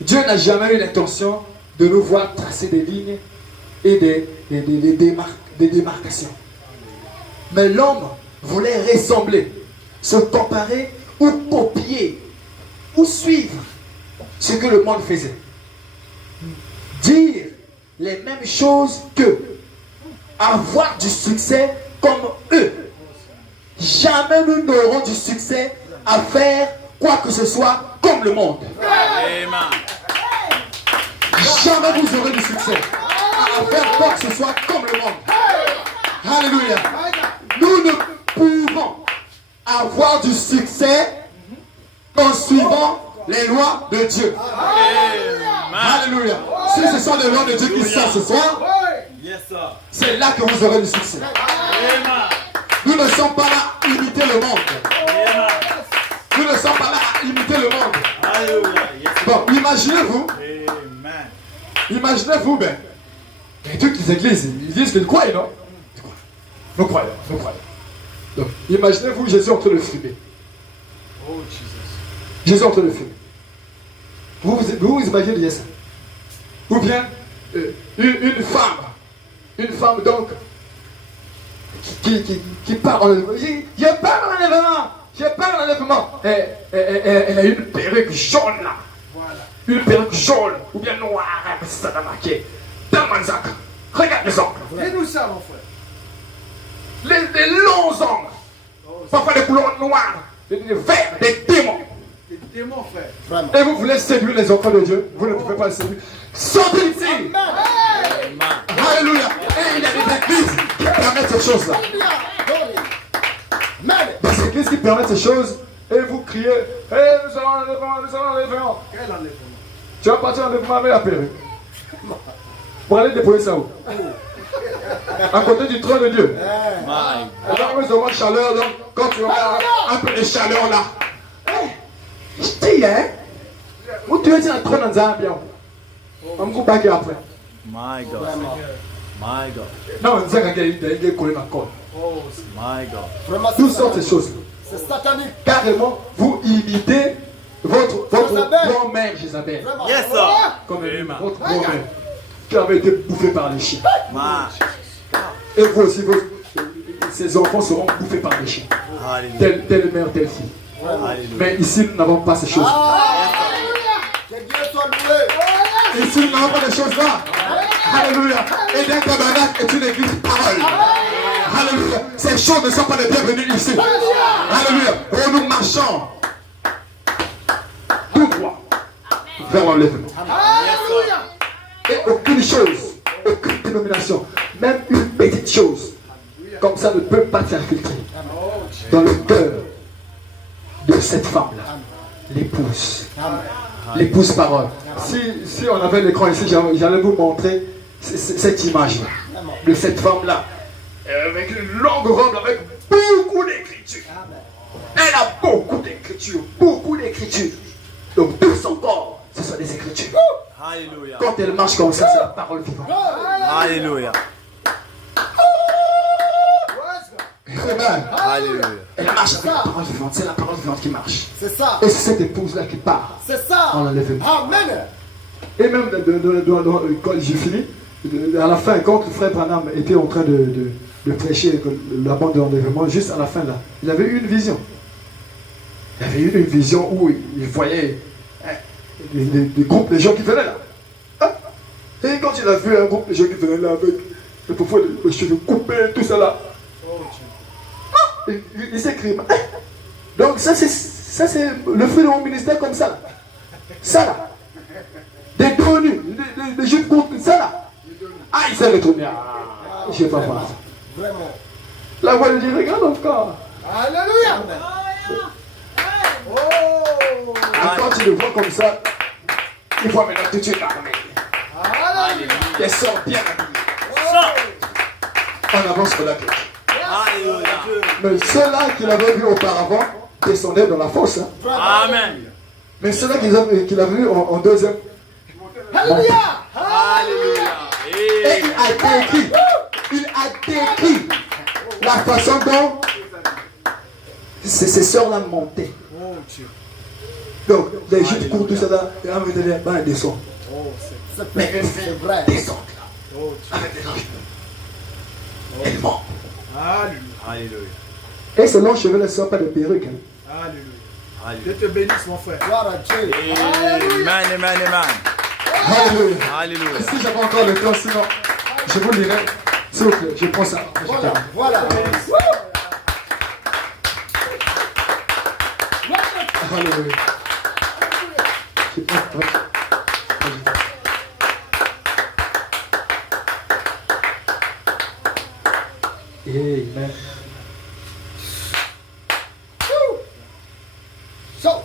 Dieu n'a jamais eu l'intention de nous voir tracer des lignes et des démarcations. Mais l'homme voulait ressembler, se comparer ou copier ou suivre ce que le monde faisait. Dire les mêmes choses qu'eux. Avoir du succès comme eux. Jamais nous n'aurons du succès à faire quoi que ce soit comme le monde. Amen. Jamais vous aurez du succès à faire quoi que ce soit comme le monde. Alléluia. Nous ne pouvons avoir du succès en suivant les lois de Dieu. Alléluia. Si ce sont les lois de Dieu qui sont ce soir, Yes, sir. c'est là que vous aurez du succès. Amen. Nous ne sommes pas là à imiter le monde. Amen. Nous ne sommes pas là à imiter le monde. Alléluia. Yes. Bon, imaginez-vous, Amen. imaginez-vous, ben, et toutes les églises, ils disent qu'ils croient, non? Nous croyons, nous croyons. Donc, imaginez-vous Jésus en train de fumer. Oh Jesus. Jésus en train de fumer. Vous imaginez ça? Ou bien, une femme donc, qui part en enlèvement. Je pars en enlèvement, je pars en enlèvement. Elle a une perruque jaune là. Voilà. Une perruque jaune ou bien noire, c'est ça marqué. Dans Manzac. Regarde les ongles. Fais-nous ça, mon frère. Les longs ongles. Parfois des couleurs noires, des verts, des démons. Des démons, frère. Et vous voulez séduire les enfants de Dieu? Vous ne pouvez pas les séduire. Sortez d'ici. Alléluia. Et il y a des églises qui permettent ces choses-là. Des églises qui permettent ces choses. Et vous criez, nous allons enlèvement, nous allons enlèvement. Quel enlèvement? Tu vas partir en enlèvement avec la perruque. Pour aller déposer ça où? À côté du trône de Dieu. My. Et donc nous avons chaleur, donc quand tu auras un peu de chaleur là. Je dis, hein? Où tu es dans le trône en Zambie? On me coupe après. My God. Vraiment. My God. Non, on dirait qu'il y a un collé ma colle. Oh, c'est- My God. Vraiment, Toutes c'est sortes de satanique. choses. C'est satanique. Carrément, vous imitez votre Jézabel. grand-mère Jézabel. Vraiment. Yes, sir. Ah! Comme elle dit, Amen. votre grand-mère qui avait été bouffée par les chiens. My. Et vous aussi, ces enfants seront bouffés par les chiens. Hallelujah. Telle mère, telle fille. Hallelujah. Mais ici, nous n'avons pas ces choses. Que Dieu soit loué. Ici, nous n'avons pas ces choses-là. Alléluia. Et d'un tabernacle est une église parole. Alléluia. Ces choses ne sont pas les bienvenues ici. Alléluia. Oh, nous marchons tout droit vers l'enlèvement. Alléluia. Et aucune chose, aucune dénomination, même une petite chose, comme ça ne peut pas s'infiltrer dans le cœur de cette femme-là, l'épouse. L'épouse parole. Si on avait l'écran ici, j'allais vous montrer cette image-là, de cette femme-là, avec une longue robe, avec beaucoup d'écriture. Elle a beaucoup d'écriture, beaucoup d'écriture. Donc tout son corps, ce sont des écritures. Hallelujah. Quand elle marche comme ça, c'est la parole vivante. Hallelujah. Amen. Hallelujah. Elle marche avec la parole vivante, c'est la parole vivante qui marche. C'est ça. Et c'est cette épouse-là qui part C'est ça. en enlèvement. Amen. Et même quand j'ai fini, à la fin, quand le frère Branham était en train de prêcher la bande de l'enlèvement, juste à la fin là, il avait eu une vision. Il avait eu une vision où il voyait des groupes de gens qui venaient là. Hein? Et quand il a vu un groupe de gens qui venaient là avec parfois les cheveux coupés, tout ça là, il s'écrit. Donc ça c'est le fruit de mon ministère comme ça. Ça là. Des tenues, des jupes courtes, ça là. Ah, il s'est retourné. Ah, je ne sais pas voir ça. Vraiment. La voix lui dit, regarde encore. Alléluia. Oh. Et quand tu le vois comme ça, il voit maintenant tout de suite l'armée. Alléluia. Des sœurs bien habillées. On avance pour la clé. Hallelujah. Mais ceux-là qu'il avait vus auparavant descendaient dans la fosse. Hein. Amen. Mais ceux-là qu'il avait vus en deuxième. Alléluia. Hallelujah. Et il a décrit la façon dont ces sœurs-là montaient. Oh Dieu. Donc, les jupes courtes, tout ça là, et là, ils descendent. Oh, c'est Mais une c'est fille vrai. descend là, Oh Dieu. avec les longs cheveux. Elle monte. Alléluia. Hallelujah. Et ces longs cheveux ne sont pas de perruques. Hein. Alléluia. Dieu te bénisse, mon frère. Gloire à Dieu. Amen. Amen. Amen. Alléluia. Hallelujah. Si j'avais encore le temps, sinon, je vous dirais, s'il vous plaît, je prends ça. Voilà. Voilà. Alléluia. Je prends ça. Amen. So.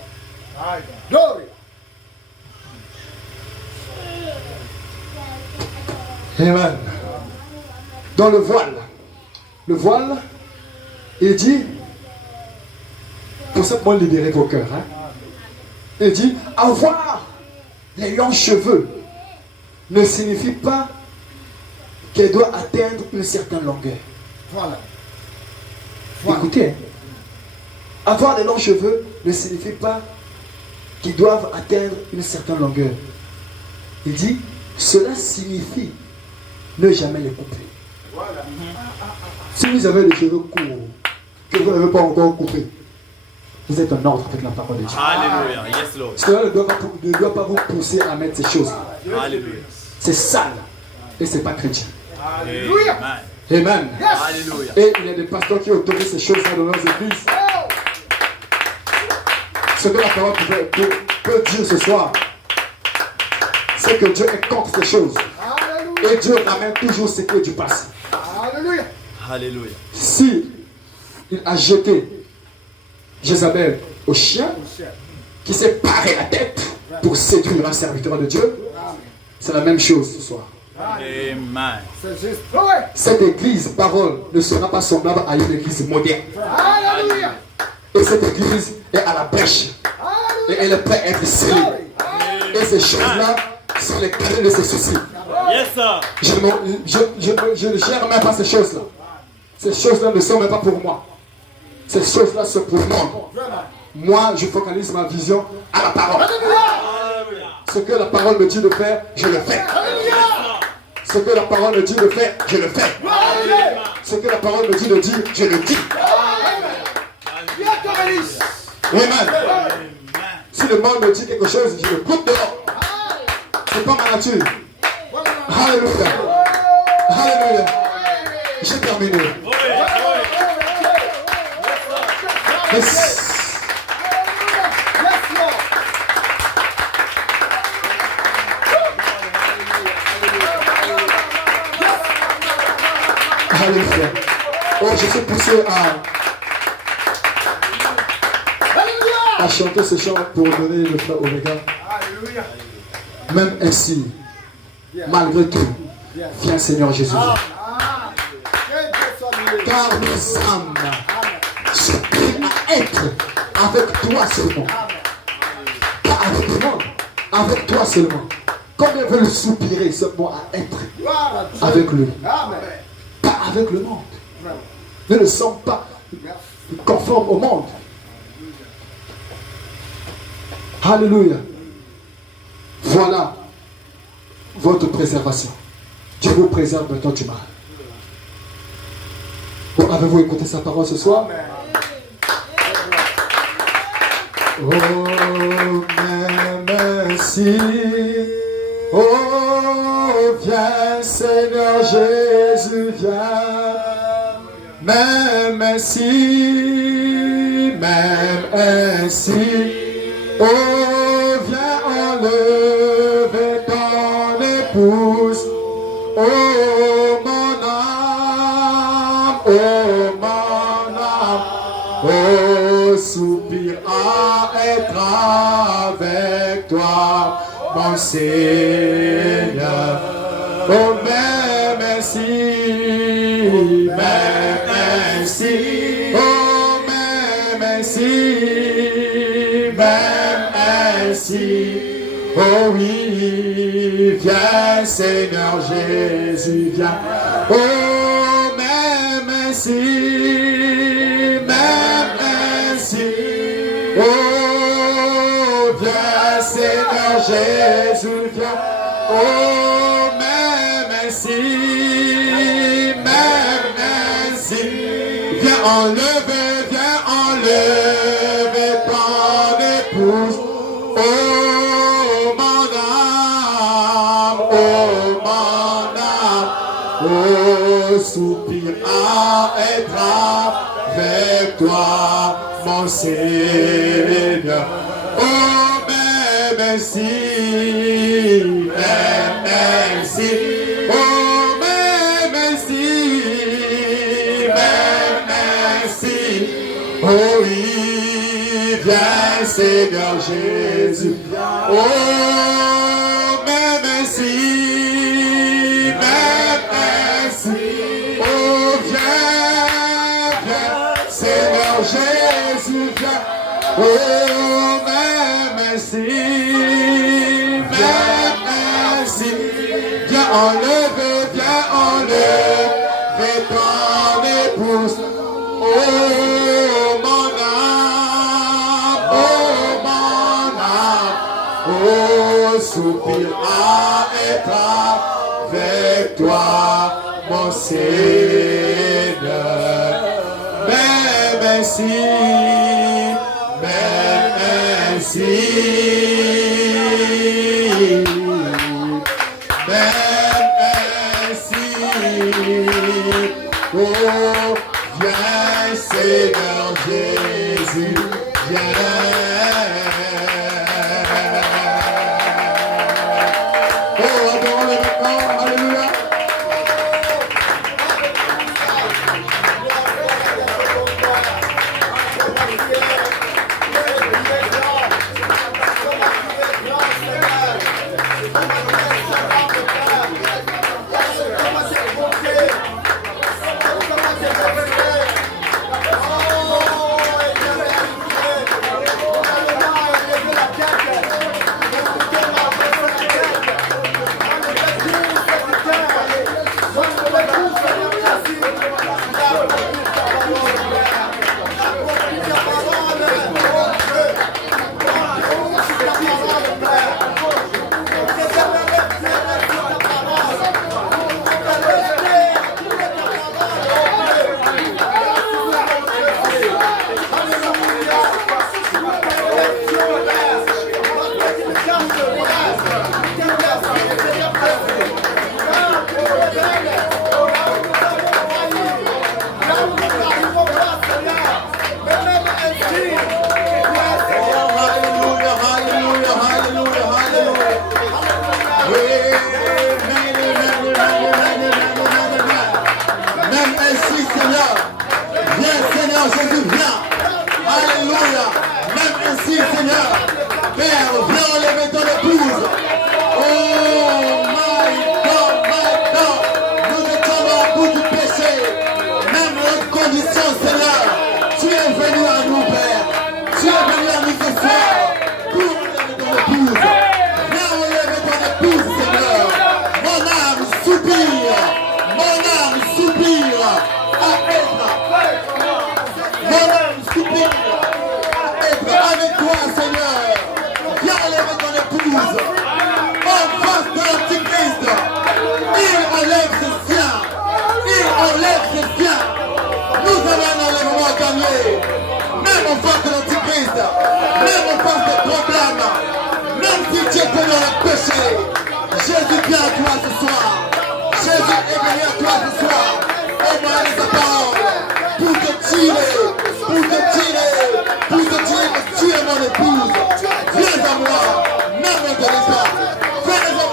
Glory. Amen. Dans le voile, il dit, pour simplement libérer vos cœurs, hein, il dit, avoir les longs cheveux ne signifie pas qu'elle doit atteindre une certaine longueur. Voilà. Écoutez, hein, avoir les longs cheveux ne signifie pas qu'ils doivent atteindre une certaine longueur. Il dit, cela signifie ne jamais les couper. Voilà. Si vous avez les cheveux courts, que vous n'avez pas encore coupé, vous êtes en ordre avec la parole de Dieu. Hallelujah. Yes, Lord. Cela ne doit pas vous pousser à mettre ces choses. Hallelujah. C'est sale et c'est pas chrétien. Alléluia. Amen. Amen. Hallelujah. Et il y a des pasteurs qui autorisent ces choses dans nos églises. Ce que la parole peut dire ce soir, c'est que Dieu est contre ces choses. Alléluia. Et Dieu ramène toujours ce qui est du passé. Alléluia. Hallelujah. Si il a jeté Jézabel au chien, qui s'est paré la tête pour séduire un serviteur de Dieu, c'est la même chose ce soir. Amen. C'est juste. Ouais. Cette église, parole, ne sera pas semblable à une église moderne. Alléluia. Et cette église est à la brèche. Et elle est prête à être scellée. Et ces choses-là sont les cadeaux de ses soucis. Yes, sir. Je ne gère même pas ces choses-là. Ces choses-là ne sont même pas pour moi. Ces choses-là sont pour le monde. Moi, je focalise ma vision à la parole. Ce que la parole me dit de faire, je le fais. Ce que la parole me dit de faire, je le fais. Ce que la parole me dit de dire, je le dis. Amen. Si le monde me dit quelque chose, je le coupe dehors. C'est pas ma nature. Alléluia. Alléluia. J'ai terminé. Yes. Alléluia. Oh, je suis poussé à chanter ce chant pour donner le frère Omega. Même ainsi, malgré tout, viens Seigneur Jésus. Car nos âmes s'aspirent à être avec toi seulement. Pas avec le monde, avec toi seulement. Combien veulent soupirer seulement à être avec lui? Pas avec le monde. Nous ne sommes pas conformes au monde. Alléluia. Voilà votre préservation. Dieu vous préserve maintenant du mal. Bon, avez-vous écouté sa parole ce soir? Oh, merci. Oh, viens Seigneur Jésus, viens. Même ainsi, même ainsi. Oh, viens enlever ton épouse. Oh, mon âme, oh, mon âme. Oh, soupire à être avec toi, mon Seigneur. Oh, même ainsi, même ainsi. Oh, même ainsi, même ainsi. Oh oui, viens Seigneur Jésus, viens. Oh, même ainsi, même ainsi. Oh, viens Seigneur Jésus, viens. Oh, même ainsi, même ainsi. Viens enlever ton épouse. Oh, mon âme, oh, mon âme. Oh, soupire à être avec toi, mon Seigneur. Oh, même ainsi, même ainsi. Oh, même ainsi, même ainsi. Oh oui, viens Seigneur Jésus. Oh, même ainsi, même ainsi. Oh, viens, viens Seigneur Jésus, viens. Oh, même ainsi, même ainsi. Viens enlever ton épouse. Oh, mon âme, oh, mon âme. Oh, soupire à être avec toi, mon Seigneur. Même ainsi, même ainsi. Même ainsi. Oh, viens Seigneur Jésus, viens. Oh, adorons-le maintenant, alléluia.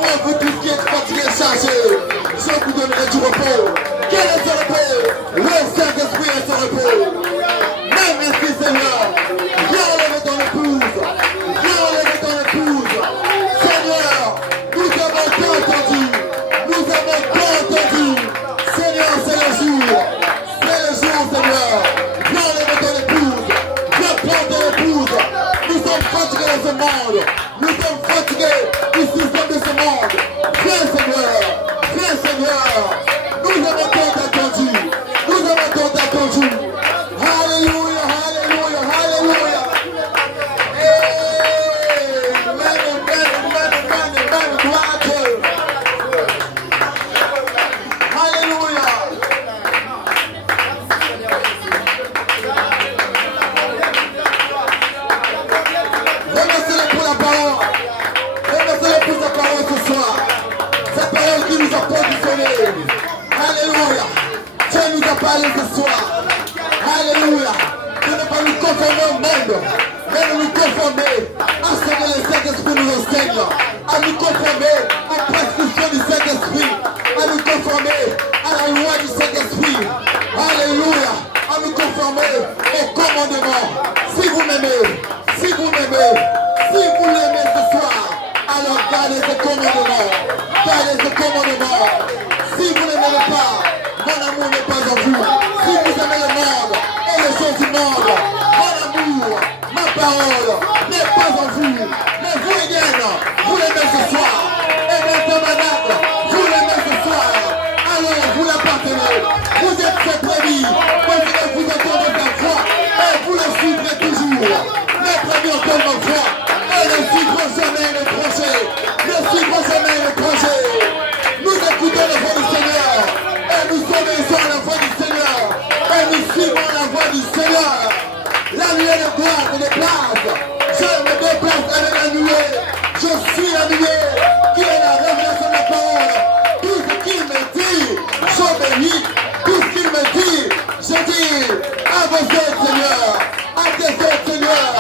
Comment vous tous qui êtes fatigués et chargés, je vous donnerai du repos. Quel est ce repos? Le Saint-Esprit est ce repos. Même ici, Seigneur, viens enlever ton épouse. Viens enlever ton épouse. Seigneur, nous avons tant entendu. Nous avons tant entendu. Seigneur, c'est le jour. C'est le jour, Seigneur. Viens enlever ton épouse. Viens prendre ton épouse. Nous sommes fatigués de ce monde. Nous sommes fatigués du système de ce monde. Viens, Seigneur. Viens, Seigneur. Nous avons tant attendu. Nous avons tant attendu. Alléluia, alléluia, alléluia. Amen, amen, amen, amen, amen. Gloire à Dieu. Alléluia. Remerciez-le pour la parole. Remerciez-le pour sa parole ce soir. Sa parole qui nous a positionnés. Alléluia. Dieu nous a parlé ce soir. Alléluia. De ne pas nous conformer au monde, mais de nous conformer à ce que le Saint-Esprit nous enseigne. À nous conformer aux prescriptions du Saint-Esprit. À nous conformer à la loi du Saint-Esprit. Alléluia. À nous conformer au commandement. Si vous m'aimez, si vous m'aimez, si vous l'aimez ce soir, alors gardez ce commandement. Gardez ce commandement. Si vous ne m'aimez pas, mon amour n'est pas en vous. Si vous aimez le monde et les choses du monde, mon amour, ma parole n'est pas en vous. Mais vous, Eden, vous l'aimez ce soir. Et mon tabernacle, vous l'aimez ce soir. Alors vous l'appartenez. Vous êtes ses brebis. Parce que vous entendez sa voix. Et vous le suivrez toujours. Les brebis entendent ma voix. Et ne suivront jamais l'étranger. Ne suivront jamais l'étranger. Nous écoutons la voix du Seigneur. Et nous obéissons à la voix du Seigneur. Et nous suivons la voix du Seigneur. La nuée de gloire se déplace. Je me déplace avec la nuée. Je suis la nuée qui est la révélation de la parole. Tout ce qu'il me dit, j'obéis. Tout ce qu'il me dit, je dis à vos aides, Seigneur. À tes aides, Seigneur.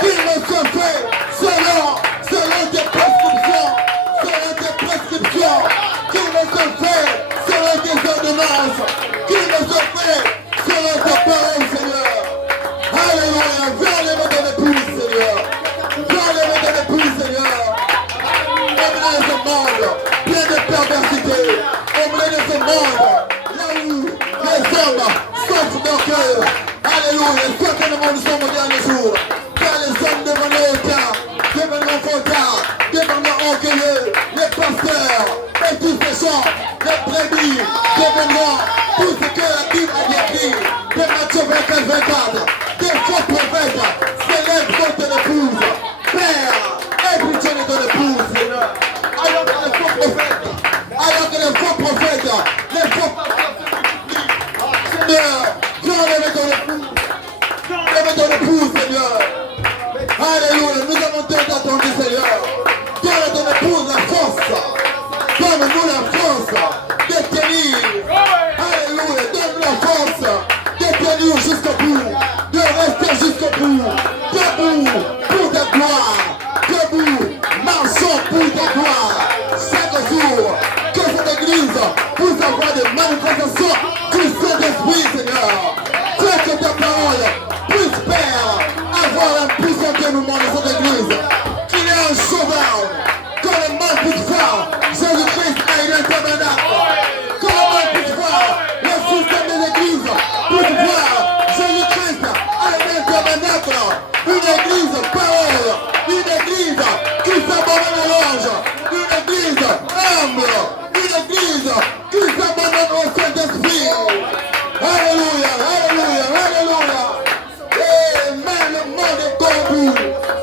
Qu'il me soit fait selon tes prescriptions. Selon tes prescriptions. Qu'il me soit fait selon tes ordonnances. Qu'il me soit fait selon ta parole, Seigneur. Alléluia. Viens enlever ton épouse, Seigneur. Viens enlever ton épouse, Seigneur. Emmenez ce monde plein de perversité. Emmenez ce monde là où les hommes souffrent leur cœur. Alléluia. Certainement nous sommes au dernier jour. Car les hommes devenus autards, devenus fauteurs, devenus orgueilleux, les pasteurs et tous ces gens, les brebis deviendront tout ce que la Bible a décrit. De Matthieu 24, des faux prophètes célèbrent contre l'épouse. Père, aie pitié de ton épouse, Seigneur. Alors que les faux prophètes, les faux Seigneur, viens enlever ton épouse. Enlève ton épouse, Seigneur. Alléluia, nous avons tant attendu, Seigneur. Donne ton épouse la force. Donne-nous la force de tenir. Alléluia, donne-nous la force de tenir jusqu'au bout. De rester jusqu'au bout. Debout pour ta gloire. Debout, marchons pour ta gloire. Chaque jour, que cette église puisse avoir des manifestations du Saint-Esprit, Seigneur. Que ta parole puisse, Père, avoir un puissant dénouement de cette église. Qu'il y ait un sauveur. Que le monde puisse voir Jésus-Christ a une tabernacle. Que le monde puisse voir le système des églises. Puisse voir Jésus-Christ a une tabernacle. Une église parole. Une église qui s'abandonne à l'ange. Une église humble. Une église qui s'abandonne au Saint-Esprit. Alléluia, alléluia, alléluia. Amen, le monde est corrompu.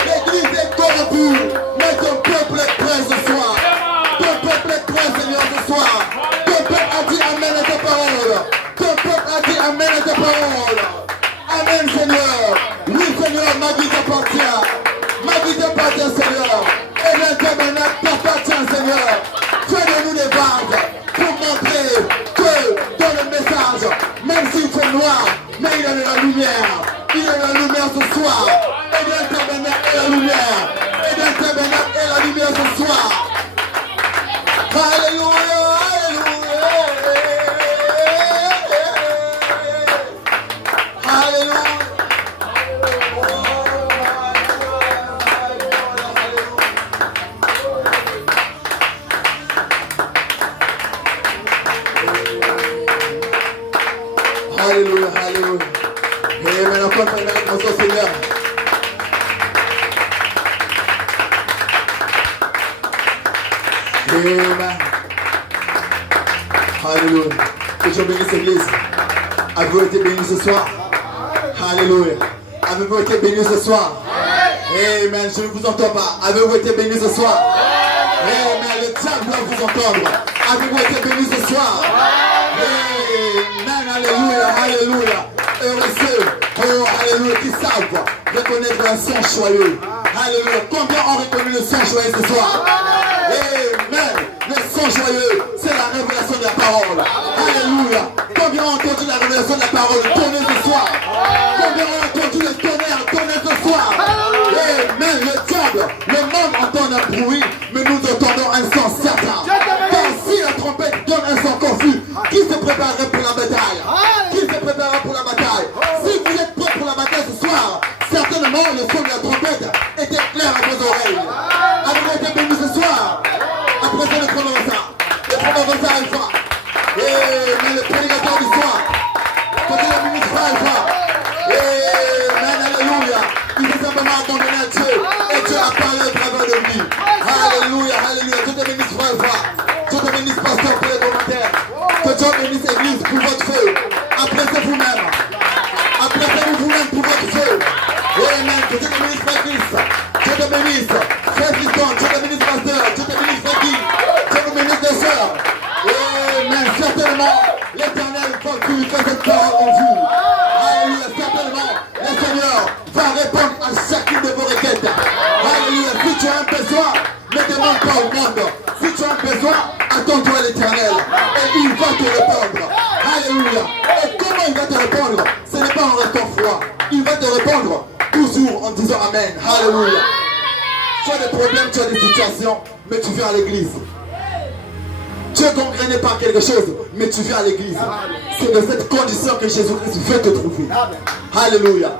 L'église est corrompue. Mais ton peuple est prêt ce soir. Ton peuple est prêt, Seigneur, ce soir. Ton peuple a dit amen à ta parole. Ton peuple a dit amen à ta parole. Amen, Seigneur. Oui, Seigneur, ma vie t'appartient. Ma vie t'appartient, Seigneur. Et le tabernacle t'appartient, Seigneur. Fais-nous des bases pour montrer que dans le message, même s'il fait noir, mais il est de la lumière. Il est de la lumière ce soir. Et dans le tabernacle est la lumière. Et dans le tabernacle est la lumière ce soir. Alléluia, Alléluia. Alléluia. Alléluia, Alléluia. Et maintenant, continuez avec notre Seigneur. Amen. Alléluia. Que Dieu bénisse l'église. Avez-vous été bénis ce soir? Alléluia. Avez-vous été bénis ce soir? Amen. Je ne vous entends pas. Avez-vous été bénis ce soir? Amen. Le diable doit vous entendre. Avez-vous été bénis ce soir? Amen. Alléluia. Alléluia. Heureux ceux, oh, alléluia, qui savent reconnaître un son joyeux. Alléluia. Combien ont reconnu le son joyeux ce soir? Amen. Le son joyeux, c'est la révélation de la parole. Alléluia. Combien ont entendu la révélation de la parole tourner ce soir? Combien ont entendu le tonnerre tourner ce soir? Amen. Le diable, le monde entend un bruit, mais nous entendons un son certain. Car si la trompette donne un son confus, qui se préparerait pour la bataille? Qui se préparerait pour la bataille? Si vous êtes prêts pour la bataille ce soir, certainement le son de la trompette était clair à vos oreilles. Avez-vous été bénis ce soir? Après ça, le chronosa arrivera. Mais le prédicateur du soir, côté le ministre arrivera. Amen, alléluia. Il s'est simplement abandonné à Dieu. Et Dieu a parlé au travers de lui. Alléluia, alléluia. Que Dieu bénisse frère. Que Dieu bénisse pasteur pour les commentaires. Que Dieu bénisse l'église pour votre feu. Appréciez vous-même. Appréciez-vous vous-même pour votre feu. Amen. Que Dieu te bénisse frère Christ. Dieu te bénisse. Frère Tristan. Dieu te bénisse pasteur. Dieu te bénisse frère Guy. Dieu te bénisse les sœurs. Amen. Certainement, l'Éternel va purifier cette parole en vous. Alléluia. Certainement, le Seigneur va répondre à chacune de vos requêtes. Alléluia. Si tu as un besoin, ne demande pas au monde. Si tu as un besoin, attends-toi à l'Éternel. Et il va te répondre. Alléluia. Et comment il va te répondre? Ce n'est pas en restant froid. Il va te répondre toujours en disant Amen. Alléluia. Tu as des problèmes, tu as des situations, mais tu viens à l'église. Tu es gangréné par quelque chose, mais tu viens à l'église. C'est de cette condition que Jésus-Christ veut te trouver. Alléluia.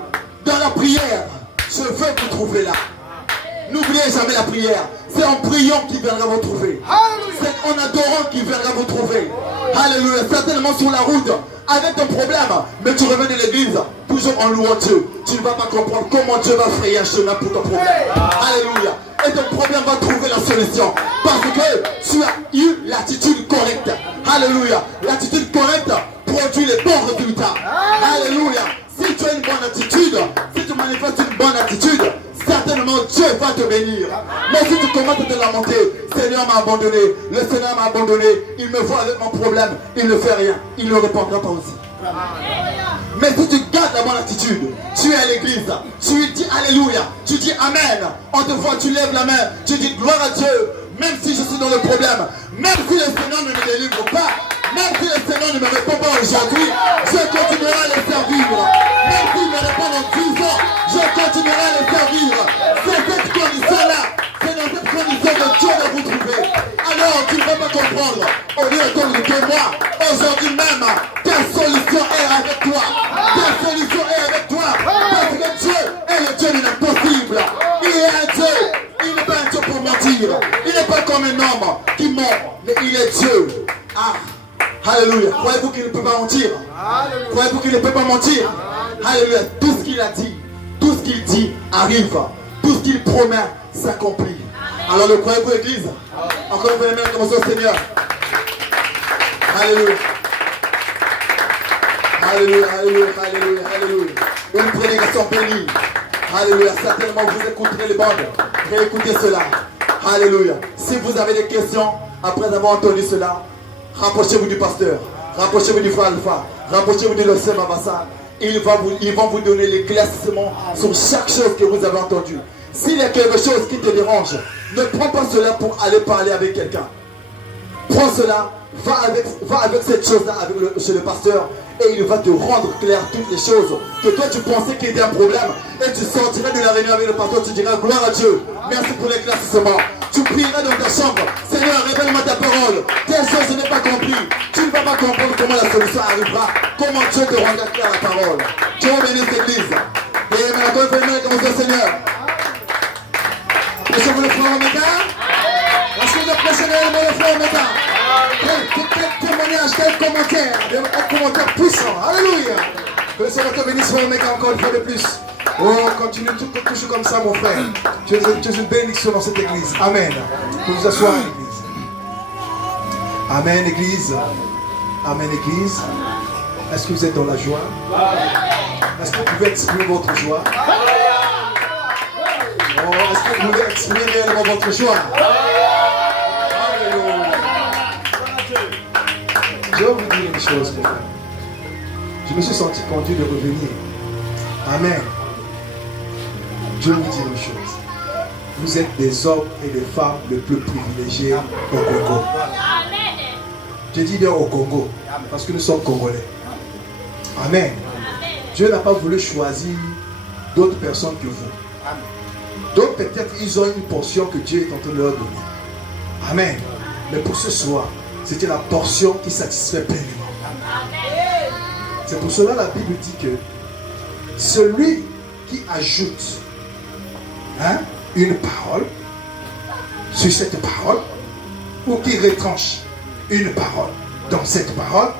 Dans la prière, je veux vous trouver là. N'oubliez jamais la prière. C'est en priant qu'il viendra vous trouver. C'est en adorant qu'il viendra vous trouver. Alléluia. Certainement sur la route, avec ton problème, mais tu reviens de l'église, toujours en louant Dieu. Tu ne vas pas comprendre comment Dieu va frayer un chemin pour ton problème. Alléluia. Et ton problème va trouver la solution. Parce que tu as eu l'attitude correcte. Alléluia. L'attitude correcte produit les bons résultats. Alléluia. Si tu as une bonne attitude, si tu manifestes une bonne attitude, certainement Dieu va te bénir. Mais si tu commences à te lamenter, Seigneur m'a abandonné, le Seigneur m'a abandonné, il me voit avec mon problème, il ne fait rien, il ne répondra pas aussi. Mais si tu gardes la bonne attitude, tu es à l'église, tu lui dis Alléluia, tu dis Amen, on te voit, tu lèves la main, tu dis gloire à Dieu, même si je suis dans le problème, même si le Seigneur ne me délivre pas, même si le Seigneur ne me répond pas aujourd'hui, je continuerai à le servir. Même s'il me répond dans 10 ans, je continuerai à le servir. C'est cette condition-là, c'est dans cette condition que Dieu va vous trouver. Alors tu ne vas pas comprendre, au lieu de que moi, aujourd'hui même, ta solution est avec toi. Ta solution est avec toi. Parce que Dieu est le Dieu de l'impossible. Il est un Dieu, il n'est pas un Dieu pour mentir. Il n'est pas comme un homme qui ment, mais il est Dieu. Ah. Alléluia. Croyez-vous qu'il ne peut pas mentir? Croyez-vous qu'il ne peut pas mentir? Alléluia. Tout ce qu'il a dit, tout ce qu'il dit arrive. Tout ce qu'il promet s'accomplit. Alors le croyez-vous l'église? Encore une fois, les mains comme ça au Seigneur. Alléluia. Alléluia, alléluia, alléluia, alléluia. Une prédication bénie. Alléluia. Certainement vous écouterez les bandes. Réécoutez cela. Alléluia. Si vous avez des questions après avoir entendu cela, rapprochez-vous du pasteur, rapprochez-vous du frère Alpha, rapprochez-vous de l'Océan Mabassa. Ils vont vous donner l'éclaircissement sur chaque chose que vous avez entendue. S'il y a quelque chose qui te dérange, ne prends pas cela pour aller parler avec quelqu'un. Prends cela, va avec cette chose-là chez le pasteur et il va te rendre clair toutes les choses que toi tu pensais qu'il était un problème. Et tu sortiras de la réunion avec le pasteur, tu diras gloire à Dieu, merci pour l'éclaircissement. Tu prieras dans ta chambre, Seigneur, révèle-moi ta parole. parole. Tes yeux ne pas compris. Tu ne vas pas comprendre comment la solution arrivera. Comment Dieu te rendra clair la parole. Dieu bénisse l'église. Et maintenant, comme le Seigneur. Est-ce que vous le ferez en méta? Est-ce que vous appréciez le frère en méta? Quel témoignage, quel commentaire, un commentaire puissant. Alléluia. Que le Seigneur te bénisse en méta encore une fois de plus. Oh, continue toujours comme ça, mon frère. Tu es une bénédiction dans cette église. Amen. Vous vous asseoir, l'église. Amen, église. Amen, église. Est-ce que vous êtes dans la joie? Est-ce que vous pouvez exprimer votre joie? Oh, est-ce que vous pouvez exprimer réellement votre joie? Alléluia. Je vais vous dire une chose, mon frère. Je me suis senti conduit de revenir. Amen. Je vous dis une chose. Vous êtes des hommes et des femmes les plus privilégiés au Congo. Je dis bien au Congo, parce que nous sommes Congolais. Amen. Dieu n'a pas voulu choisir d'autres personnes que vous. Donc peut-être ils ont une portion que Dieu est en train de leur donner. Amen. Mais pour ce soir, c'était la portion qui satisfait pleinement. C'est pour cela que la Bible dit que celui qui ajoute une parole sur cette parole, ou qui retranche une parole dans cette parole,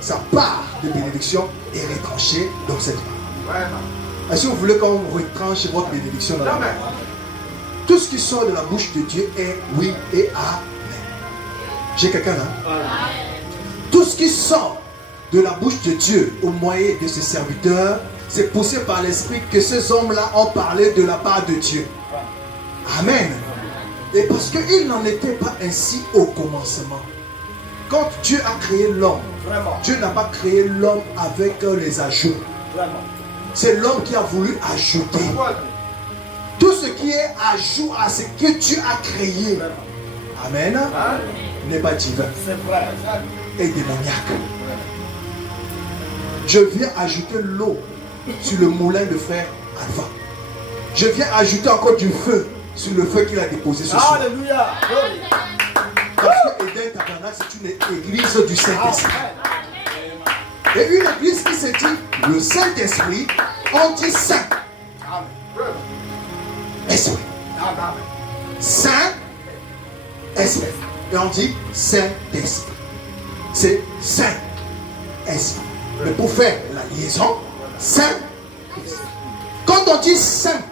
sa part de bénédiction est retranchée dans cette parole. Est-ce que vous voulez qu'on retranche votre bénédiction dans la parole? Tout ce qui sort de la bouche de Dieu est oui et amen. J'ai quelqu'un là? Tout ce qui sort de la bouche de Dieu au moyen de ses serviteurs, c'est poussé par l'Esprit que ces hommes-là ont parlé de la part de Dieu. Amen. Et parce qu'il n'en était pas ainsi au commencement. Quand Dieu a créé l'homme, Dieu n'a pas créé l'homme avec les ajouts. C'est l'homme qui a voulu ajouter. Tout ce qui est ajout à ce que Dieu a créé, amen, n'est pas divin et démoniaque. Je viens ajouter l'eau sur le moulin de fer Alpha. Je viens ajouter encore du feu sur le feu qu'il a déposé ce soir. Alléluia. Parce que Eden Tabernacle, c'est une église du Saint-Esprit. Et une église qui se dit le Saint-Esprit, on dit Saint. Esprit. Saint-Esprit. Et on dit Saint-Esprit. C'est Saint-Esprit. Mais pour faire la liaison, Saint-Esprit. Quand on dit Saint,